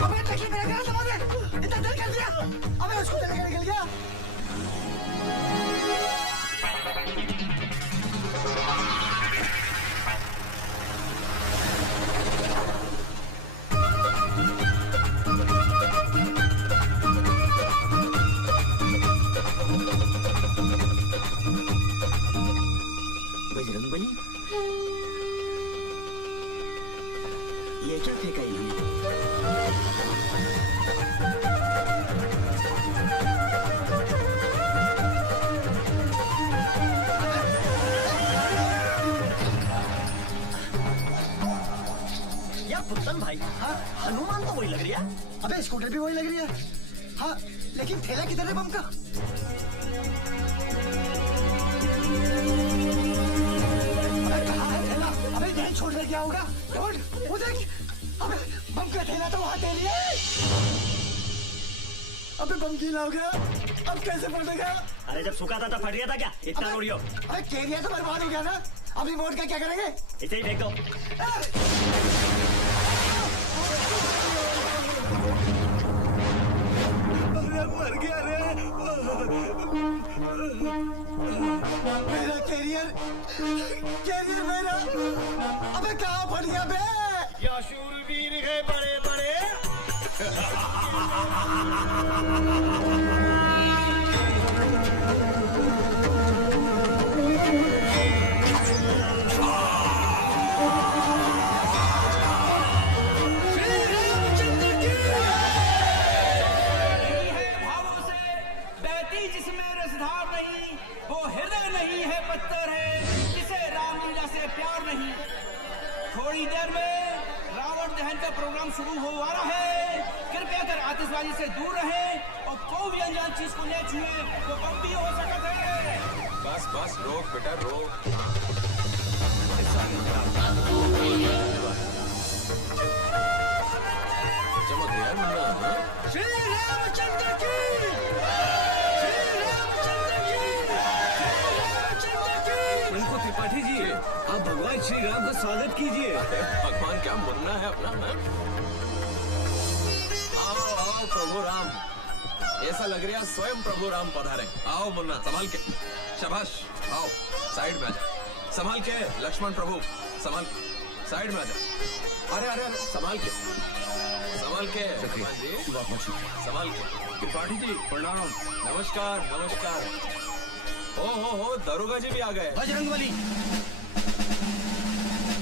अबे देखिए मेरा घर दबा दे। इतना देर कर दिया। अबे उसको चले गए, निकल गया। फेंका ही नहीं। यार पुत्तन भाई, हाँ हनुमान तो वही लग रही है। अबे स्कूटर भी वही लग रही है। हाँ लेकिन थैला किधर है बम का? अबे कहाँ है थैला? अबे यहीं छोड़ कर क्या होगा? वो देख, अबे बम का थैला तो वहाँ दे रही है। अबे बम गीला हो गया, अब कैसे फटेगा? अरे जब सूखा था तब फट गया था क्या? इतना रोड़ियो। अबे केरिया तो बर्बाद हो गया ना, अब रिमोट का क्या करेंगे? इसे ही फेंक दो। मर गया रे। मेरा कैरियर मेरा, अबे कहाँ फट गया बे? या शूरवीर है बड़े बड़े। जिसमें रसधार नहीं, वो हृदय नहीं है पत्थर है, जिसे रामलीला से प्यार नहीं। थोड़ी देर में रावण दहन का प्रोग्राम शुरू हो रहा है। कृपया कर आतिशबाजी से दूर रहें और कोई भी अनजान चीज को न छुए, वो बम भी हो सकता है। बस बस रोक बेटा रोक। चमक गया मुन्ना। हाँ? श्री रामचंद्र की, त्रिपाठी जी, आप भगवान श्री राम का स्वागत कीजिए। भगवान क्या मुन्ना है अपना। आओ आओ प्रभु राम, ऐसा लग रहा स्वयं प्रभु राम पधारे। आओ मुन्ना संभाल के, शाबाश। आओ साइड में आजा, संभाल के। लक्ष्मण प्रभु संभाल, साइड में आजा। अरे अरे अरे संभाल के, संभाल के हनुमान जी, संभाल के। त्रिपाठी जी प्रणाम। नमस्कार नमस्कार। हो दरोगा जी भी आ गए। Bajrangbali,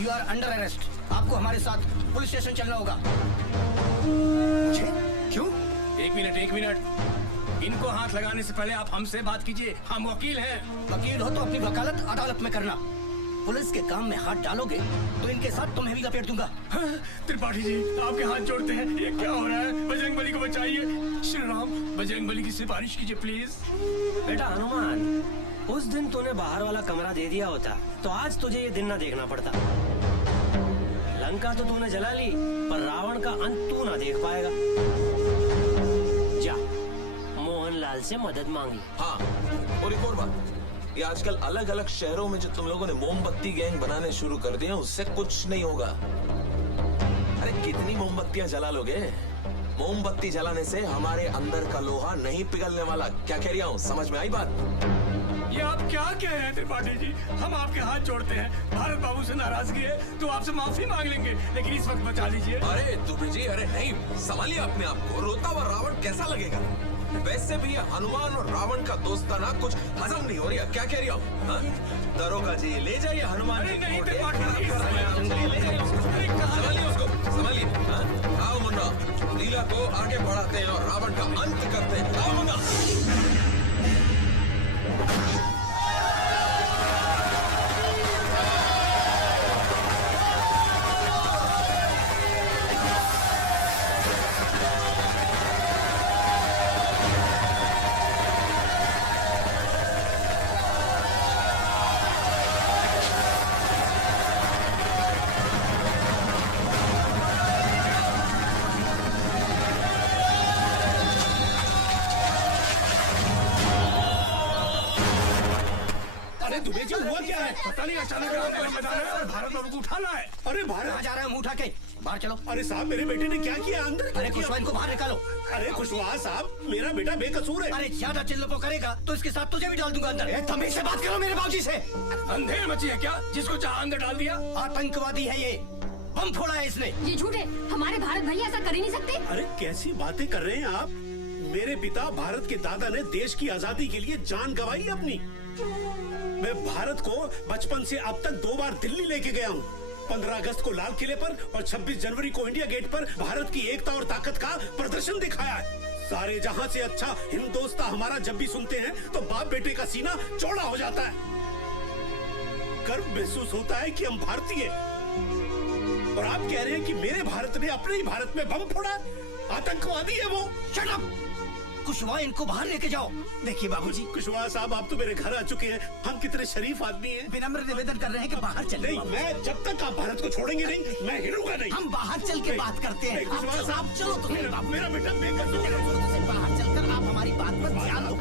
you are under arrest. आपको हमारे साथ पुलिस स्टेशन चलना होगा। मुझे? क्यों? एक मिनट, इनको हाथ लगाने से पहले आप हमसे बात कीजिए, हम वकील हैं। वकील हो तो अपनी वकालत अदालत में करना। पुलिस के काम में हाथ डालोगे तो इनके साथ तुम्हें भी लपेट दूंगा। त्रिपाठी जी आपके हाथ जोड़ते हैं, ये क्या हो रहा है? बजरंगबली को बचाइए। श्री राम, बजरंगबली की सिफारिश कीजिए प्लीज। बेटा हनुमान, उस दिन तूने बाहर वाला कमरा दे दिया होता तो आज तुझे ये दिन ना देखना पड़ता। लंका तो तूने जला ली, पर रावण का अंत तू ना देख पाएगा। जा मोहनलाल से मदद मांगी। हाँ, और एक और बात, ये आजकल अलग अलग शहरों में जो तुम लोगों ने मोमबत्ती गैंग बनाने शुरू कर दिए, उससे कुछ नहीं होगा। अरे कितनी मोमबत्तियां जला लोगे? मोमबत्ती जलाने से हमारे अंदर का लोहा नहीं पिघलने वाला। क्या कह रहा हूँ, समझ में आई बात? ये आप क्या कह रहे हैं त्रिपाठी जी? हम आपके हाथ जोड़ते हैं। भारत बाबू से नाराजगी है तो आपसे माफी मांग लेंगे, लेकिन इस वक्त बचा लीजिए। अरे दुबे जी, अरे नहीं, संभालिए अपने आप को। रोता हुआ रावण कैसा लगेगा? वैसे भी ये हनुमान और रावण का दोस्ताना कुछ हजम नहीं हो रहा। क्या कह रही हो? दरोगा जी ले जाइए हनुमान जी। नहीं त्रिपाठी जी, संभालिए उसको, संभालिए। आओ मुन्ना, लीला को आगे बढ़ाते हैं और रावण का अंत करते हैं। आओ मुन्ना। दुबे जी हुआ क्या है? पता नहीं, अचानक भारत बाबू को उठाना है। अरे भारत कहाँ जा रहे हैं? मुंह उठा के बाहर चलो। अरे साहब, मेरे बेटे ने क्या किया? अंदर अरे खुशवाहा को बाहर निकालो। अरे खुशवाहा साहब, मेरा बेटा बेकसूर है। अरे ज्यादा चिल्लपो करेगा तो इसके साथ तुझे भी डाल दूंगा अंदर। तमीज से बात करो मेरे बाबूजी से। अंधेर मची है क्या? जिसको चाह अंदर डाल दिया। आतंकवादी है ये, बम फोड़ा है इसने। ये झूठ है, हमारे भारत भैया ऐसा कर ही नहीं सकते। अरे कैसी बातें कर रहे हैं आप? मेरे पिता भारत के दादा ने देश की आजादी के लिए जान गंवाई अपनी। मैं भारत को बचपन से अब तक 2 बार दिल्ली लेके गया हूँ। 15 अगस्त को लाल किले पर और 26 जनवरी को इंडिया गेट पर भारत की एकता और ताकत का प्रदर्शन दिखाया है। सारे जहां से अच्छा हिंदोस्ता हमारा जब भी सुनते हैं तो बाप बेटे का सीना चौड़ा हो जाता है। गर्व महसूस होता है कि हम भारतीय। और आप कह रहे हैं कि मेरे भारत ने अपने ही भारत में बम फोड़ा? आतंकवादी है वो। Shut up! कुशवाहा, इनको बाहर लेके जाओ। देखिए बाबूजी, कुशवाहा साहब, आप तो मेरे घर आ चुके हैं। हम कितने शरीफ आदमी हैं। विनम्र निवेदन कर रहे हैं कि बाहर चले। नहीं, मैं जब तक आप भारत को छोड़ेंगे नहीं, मैं हिलूंगा नहीं। हम बाहर चल के बात करते हैं। कुशवाहा साहब, चलो तो मेरा बेटा बाहर चलकर आप हमारी बात पर ध्यान दो।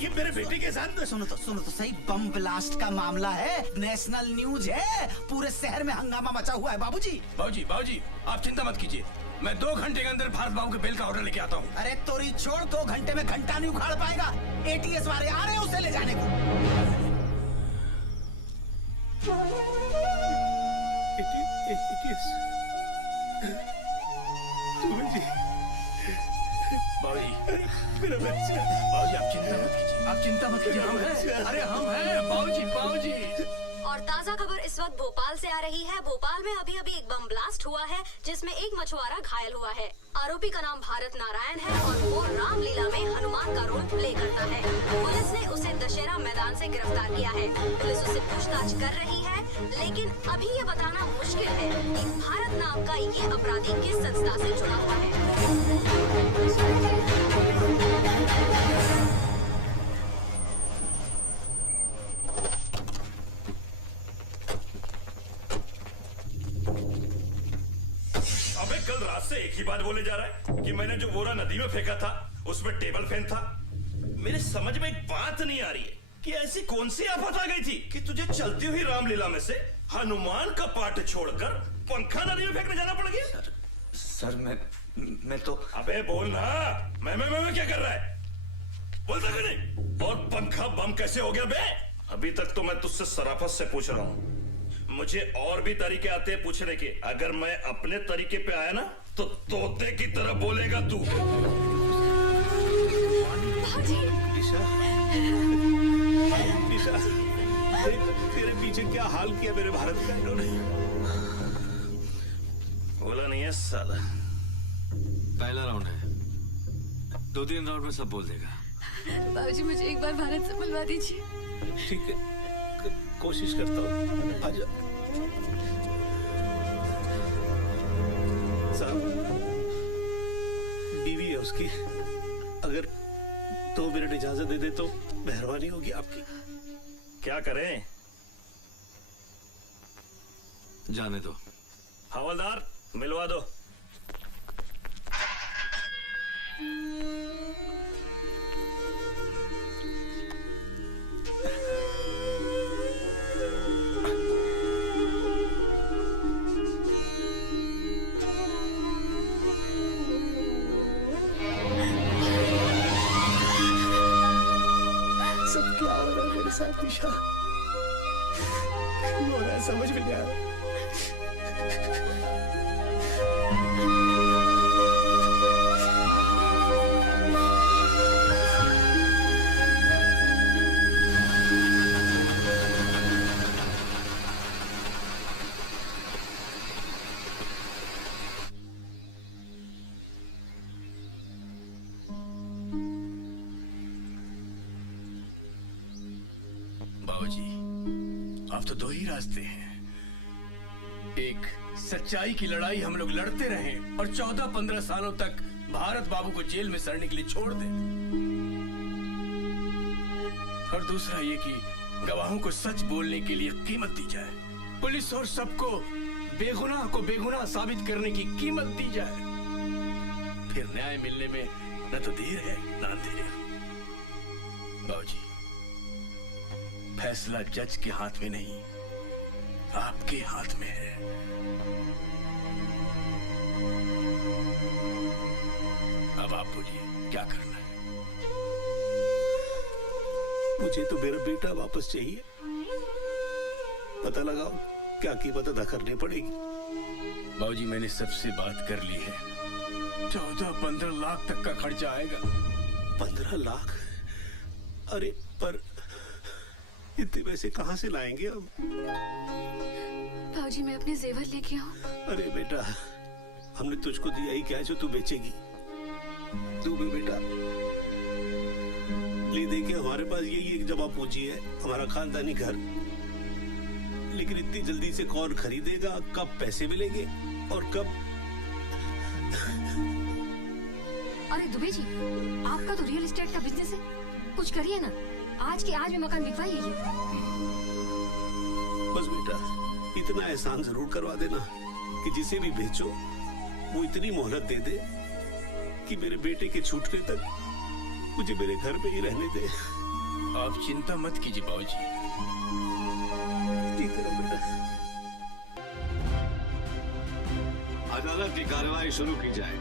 ये मेरे बेटे के साथ सुनो तो सही, बम ब्लास्ट का मामला है, नेशनल न्यूज है, पूरे शहर में हंगामा मचा हुआ है। बाबूजी बाबूजी आप चिंता मत कीजिए, मैं 2 घंटे के अंदर भारत बाबू के बिल का ऑर्डर लेके आता हूँ। अरे तोरी छोड़, 2 घंटे में घंटा नहीं उखाड़ पाएगा। ATS वाले आ रहे हैं उसे ले जाने को। मेरा बच्चा। बाबूजी आप चिंता मत कीजिए, हम हैं। अरे हम हैं बाबूजी। और ताजा खबर इस वक्त भोपाल से आ रही है। भोपाल में अभी एक बम ब्लास्ट हुआ है जिसमें एक मछुआरा घायल हुआ है। आरोपी का नाम भारत नारायण है और वो रामलीला में हनुमान का रोल प्ले करता है। पुलिस ने उसे दशहरा मैदान से गिरफ्तार किया है। पुलिस उससे पूछताछ कर रही है, लेकिन अभी ये बताना मुश्किल है कि भारत नाम का ये अपराधी किस संस्था से जुड़ा हुआ है। कल रात से एक ही बात बोले जा रहा है कि मैंने जो बोरा नदी में फेंका था उसमें टेबल फैन था। मेरे समझ में एक बात नहीं आ रही है कि ऐसी कौन सी आफत आ गई थी कि तुझे चलती हुई रामलीला में से हनुमान का पाठ छोड़कर पंखा नदी में फेंकने जाना पड़ गया। सर मैं तो। अबे बोल ना, मैं क्या कर रहा है? बोलता क्यों नहीं? और पंखा बम कैसे हो गया बे? अभी तक तो मैं तुझसे सराफत से पूछ रहा हूँ। मुझे और भी तरीके आते हैं पूछने के। अगर मैं अपने तरीके पे आया ना तो तोते की तरह बोलेगा तू। निशा, तेरे पीछे क्या हाल किया मेरे भारत का इन्होंने? बोला नहीं है साला। पहला राउंड है, 2-3 राउंड में सब बोल देगा। बाबूजी मुझे एक बार भारत से मिलवा दीजिए। ठीक है, कोशिश करता हूँ। आजा साहब, बीवी है उसकी, अगर 2 मिनट इजाजत दे दे तो मेहरबानी होगी आपकी। क्या करें? जाने दो। हवलदार मिलवा दो। सब क्या हो रहा है मेरे साथ निशा? क्यों हो रहा है समझ में नहीं आ रहा। बाबूजी, अब तो 2 ही रास्ते हैं। एक, सच्चाई की लड़ाई हम लोग लड़ते रहें और 14-15 सालों तक भारत बाबू को जेल में सड़ने के लिए छोड़ दें। और दूसरा ये कि गवाहों को सच बोलने के लिए कीमत दी जाए। पुलिस और सबको बेगुनाह को बेगुनाह साबित करने की कीमत दी जाए। फिर न्याय मिलने में न तो देर है न अंधेर। बाबूजी, फैसला जज के हाथ में नहीं, आपके हाथ में है। अब आप बोलिए, क्या करना है? मुझे तो मेरा बेटा वापस चाहिए। पता लगाओ क्या कीमत अदा करनी पड़ेगी। बाबूजी, मैंने सबसे बात कर ली है। 14-15 लाख तक का खर्चा आएगा। 15 लाख? अरे पर इतने पैसे कहां से लाएंगे हम? भाजी मैं अपने जेवर लेके आऊं? अरे बेटा, हमने तुझको दिया ही क्या है जो तू बेचेगी? तू भी बेटा ले देखिए, हमारे पास यही एक जमा पूंजी है, हमारा खानदानी घर। लेकिन इतनी जल्दी से कौन खरीदेगा? कब पैसे मिलेंगे और कब? अरे दुबे जी, आपका तो रियल एस्टेट का बिजनेस है, कुछ करिए ना। आज के आज में मकान बिकवाइए। बस बेटा इतना एहसान जरूर करवा देना कि जिसे भी बेचो वो इतनी मोहलत दे दे कि मेरे बेटे के छूटने तक मुझे मेरे घर पे ही रहने दे। आप चिंता मत कीजिए बाबूजी। ठीक है बेटा। अदालत की कार्रवाई शुरू की जाए।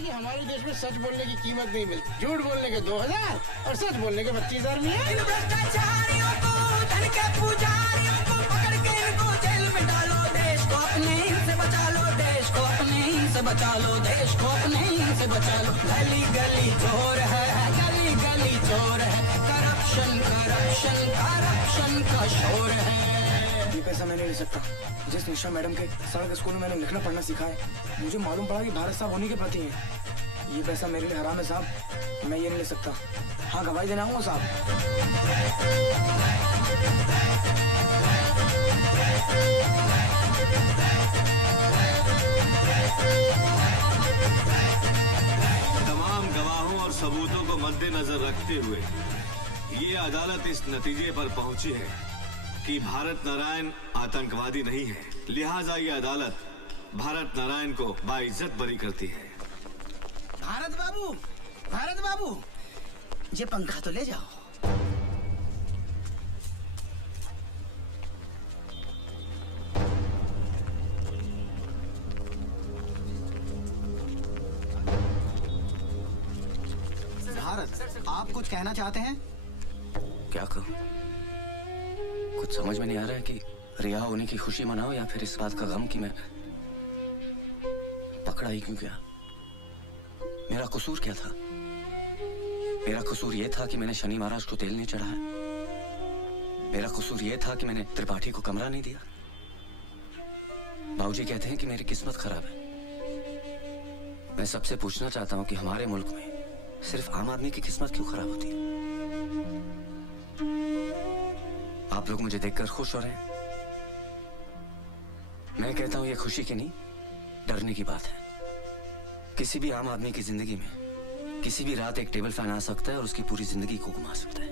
कि हमारे देश में सच बोलने की कीमत नहीं मिलती। झूठ बोलने के 2000 और सच बोलने के 25,000 मिले। भ्रष्टाचारियों को, धन के पुजारियों को पकड़ के इनको जेल में डालो। देश को अपने ही से बचा लो, देश को अपने ही से बचा लो, देश को अपने ही से बचा लो। गली गली चोर है, गली गली चोर है, करप्शन करप्शन करप्शन का शोर है। ये पैसा मैं नहीं ले सकता। जिस निशा मैडम के सड़क स्कूल में मैंने लिखना पढ़ना सीखा है, मुझे मालूम पड़ा कि भारत साहब होने के प्रति है। ये पैसा मेरे लिए हराम है साहब, मैं ये नहीं ले सकता। हाँ गवाही देना आऊंगा साहब। तमाम गवाहों और सबूतों को मद्देनजर रखते हुए ये अदालत इस नतीजे पर पहुंची है कि भारत नारायण आतंकवादी नहीं है। लिहाजा ये अदालत भारत नारायण को बाइज्जत बरी करती है। भारत बाबू, ये पंखा तो ले जाओ। भारत, आप कुछ कहना चाहते हैं? क्या कहूँ? कुछ समझ में नहीं आ रहा है कि रिहा होने की खुशी मनाओ या फिर इस बात का गम कि मैं पकड़ा ही क्यों गया। मेरा कसूर क्या था? मेरा कसूर यह था कि मैंने शनि महाराज को तेल नहीं चढ़ाया। मेरा कसूर यह था कि मैंने त्रिपाठी को कमरा नहीं दिया। बाबूजी कहते हैं कि मेरी किस्मत खराब है। मैं सबसे पूछना चाहता हूं कि हमारे मुल्क में सिर्फ आम आदमी की किस्मत क्यों खराब होती है? आप लोग मुझे देखकर खुश हो रहे हैं। मैं कहता हूं ये खुशी की नहीं, डरने की बात है। किसी भी आम आदमी की जिंदगी में किसी भी रात एक टेबल फैन आ सकता है और उसकी पूरी जिंदगी को घुमा सकता है।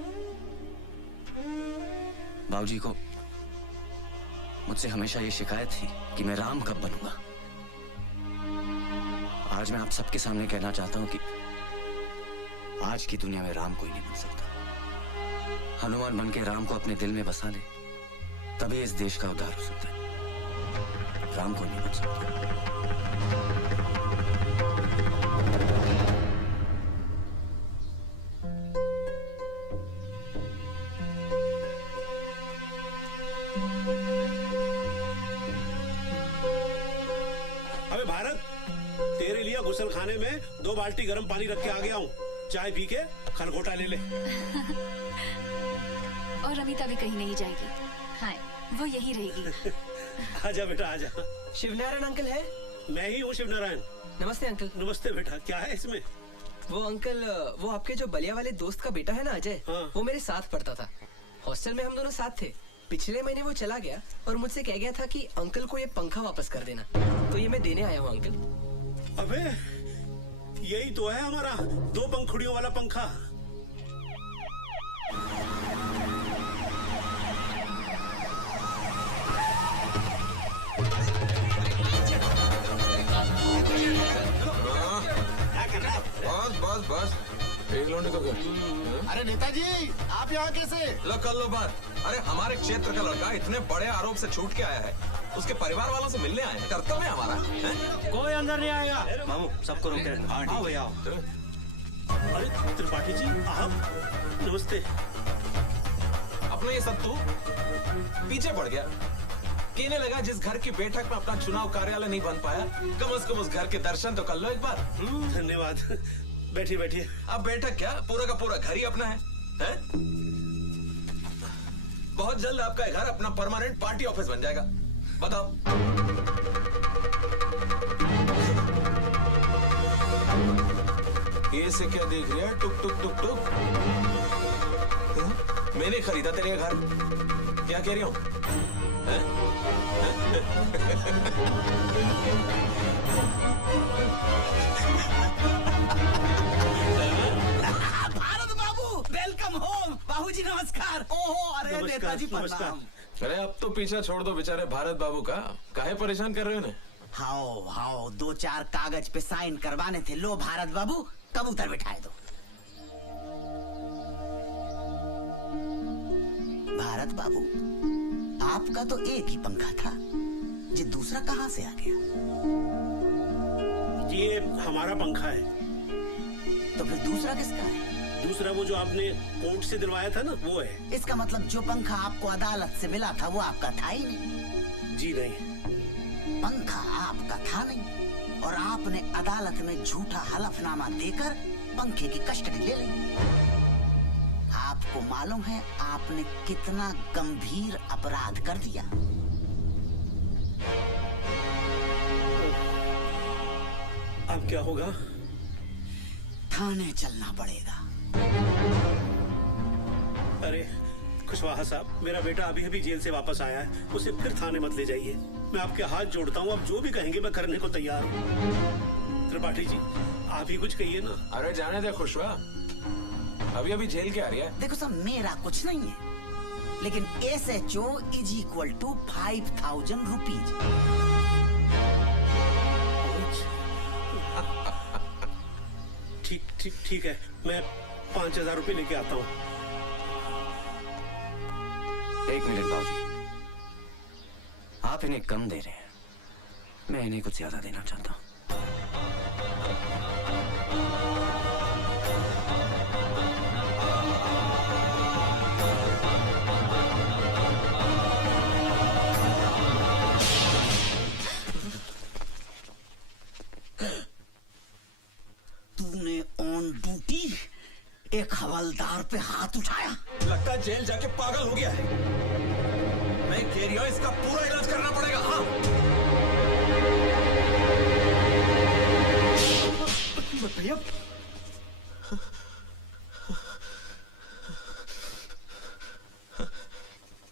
बाबूजी को मुझसे हमेशा ये शिकायत थी कि मैं राम कब बनूंगा। आज मैं आप सबके सामने कहना चाहता हूं कि आज की दुनिया में राम कोई नहीं बन सकता। हनुमान बन के राम को अपने दिल में बसा ले, तभी इस देश का उद्धार हो सकता है। राम कोई नहीं बन सकता। अबे भारत, तेरे लिए गुसल खाने में 2 बाल्टी गर्म पानी रख के आ गया हूँ। चाय पी के खलगोटा ले ले। और अमिता भी कहीं नहीं जाएगी। हाँ, वो यही रहेगी। आजा बेटा आजा। शिवनारायण अंकल है? मैं ही हूँ शिवनारायण। नमस्ते अंकल। नमस्ते बेटा, क्या है इसमें? वो अंकल, वो आपके जो बलिया वाले दोस्त का बेटा है ना अजय, वो मेरे साथ पढ़ता था। हॉस्टल में हम दोनों साथ थे। पिछले महीने वो चला गया और मुझसे कह गया था कि अंकल को ये पंखा वापस कर देना, तो ये मैं देने आया हूँ अंकल। अबे यही तो है हमारा 2 पंखुड़ियों वाला पंखा। बस बस बस, एक लौंडे को क्या? अरे नेताजी आप यहाँ कैसे? लो कर लो बात। अरे हमारे क्षेत्र का लड़का इतने बड़े आरोप से छूट के आया है, उसके परिवार वालों से मिलने आए हैं। कर्तव्य है हमारा है? कोई अंदर नहीं आएगा। मामू सबको रोक के आओ भैया आओ। अरे त्रिपाठी जी आप, नमस्ते। अपना ये सब तू पीछे पड़ गया। कहने लगा जिस घर की बैठक में अपना चुनाव कार्यालय नहीं बन पाया, कम से कम उस घर के दर्शन तो कर लो एक बार। धन्यवाद। बैठिए बैठिए। अब बैठक क्या, पूरा का पूरा घर ही अपना है? बहुत जल्द आपका घर अपना परमानेंट पार्टी ऑफिस बन जाएगा। बताओ। ये से क्या देख रहा है? टुक टुक टुक टुक। मैंने खरीदा तेरे घर, क्या कह रही हूँ? भारत बाबू वेलकम होम। बाबूजी नमस्कार। ओहो अरे नेताजी प्रणाम। अरे अब तो पीछा छोड़ दो बेचारे भारत बाबू का, काहे परेशान कर रहे हो उन्हें? हाओ हाओ 2-4 कागज पे साइन करवाने थे। लो भारत बाबू कबूतर बिठाए दो। भारत बाबू आपका तो एक ही पंखा था, ये दूसरा कहां से आ गया? ये हमारा पंखा है। तो फिर दूसरा किसका है? दूसरा वो जो आपने कोर्ट से दिलवाया था ना, वो है। इसका मतलब जो पंखा आपको अदालत से मिला था वो आपका था ही नहीं। जी नहीं, पंखा आपका था नहीं और आपने अदालत में झूठा हलफनामा देकर पंखे की कस्टडी ले ली। आपको मालूम है आपने कितना गंभीर अपराध कर दिया? अब क्या होगा? थाने चलना पड़ेगा। अरे कुशवाहा साहब, मेरा बेटा अभी अभी जेल से वापस आया है, उसे फिर थाने मत ले जाइए। मैं आपके हाथ जोड़ता हूँ, आप जो भी कहेंगे मैं करने को तैयार हूँ। त्रिपाठी जी आप ही कुछ कहिए ना। अरे जाने दे खुशवा, अभी अभी जेल के आ रही है। देखो सब मेरा कुछ नहीं है, लेकिन SHO = 5000 रुपीज। ठीक है, मैं 5000 रुपए लेके आता हूँ। एक मिनट बाबूजी, आप इन्हें कम दे रहे हैं, मैं इन्हें कुछ ज्यादा देना चाहता हूँ। तूने ऑन ड्यूटी एक हवलदार पे हाथ उठाया? लगता है जेल जाके पागल हो गया है। मैं कह रही हूं इसका पूरा इलाज करना पड़ेगा। हाँ भैया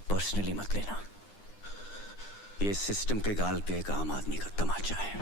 पर्सनली मत लेना, ये सिस्टम के गाल पे एक आम आदमी का तमाचा है।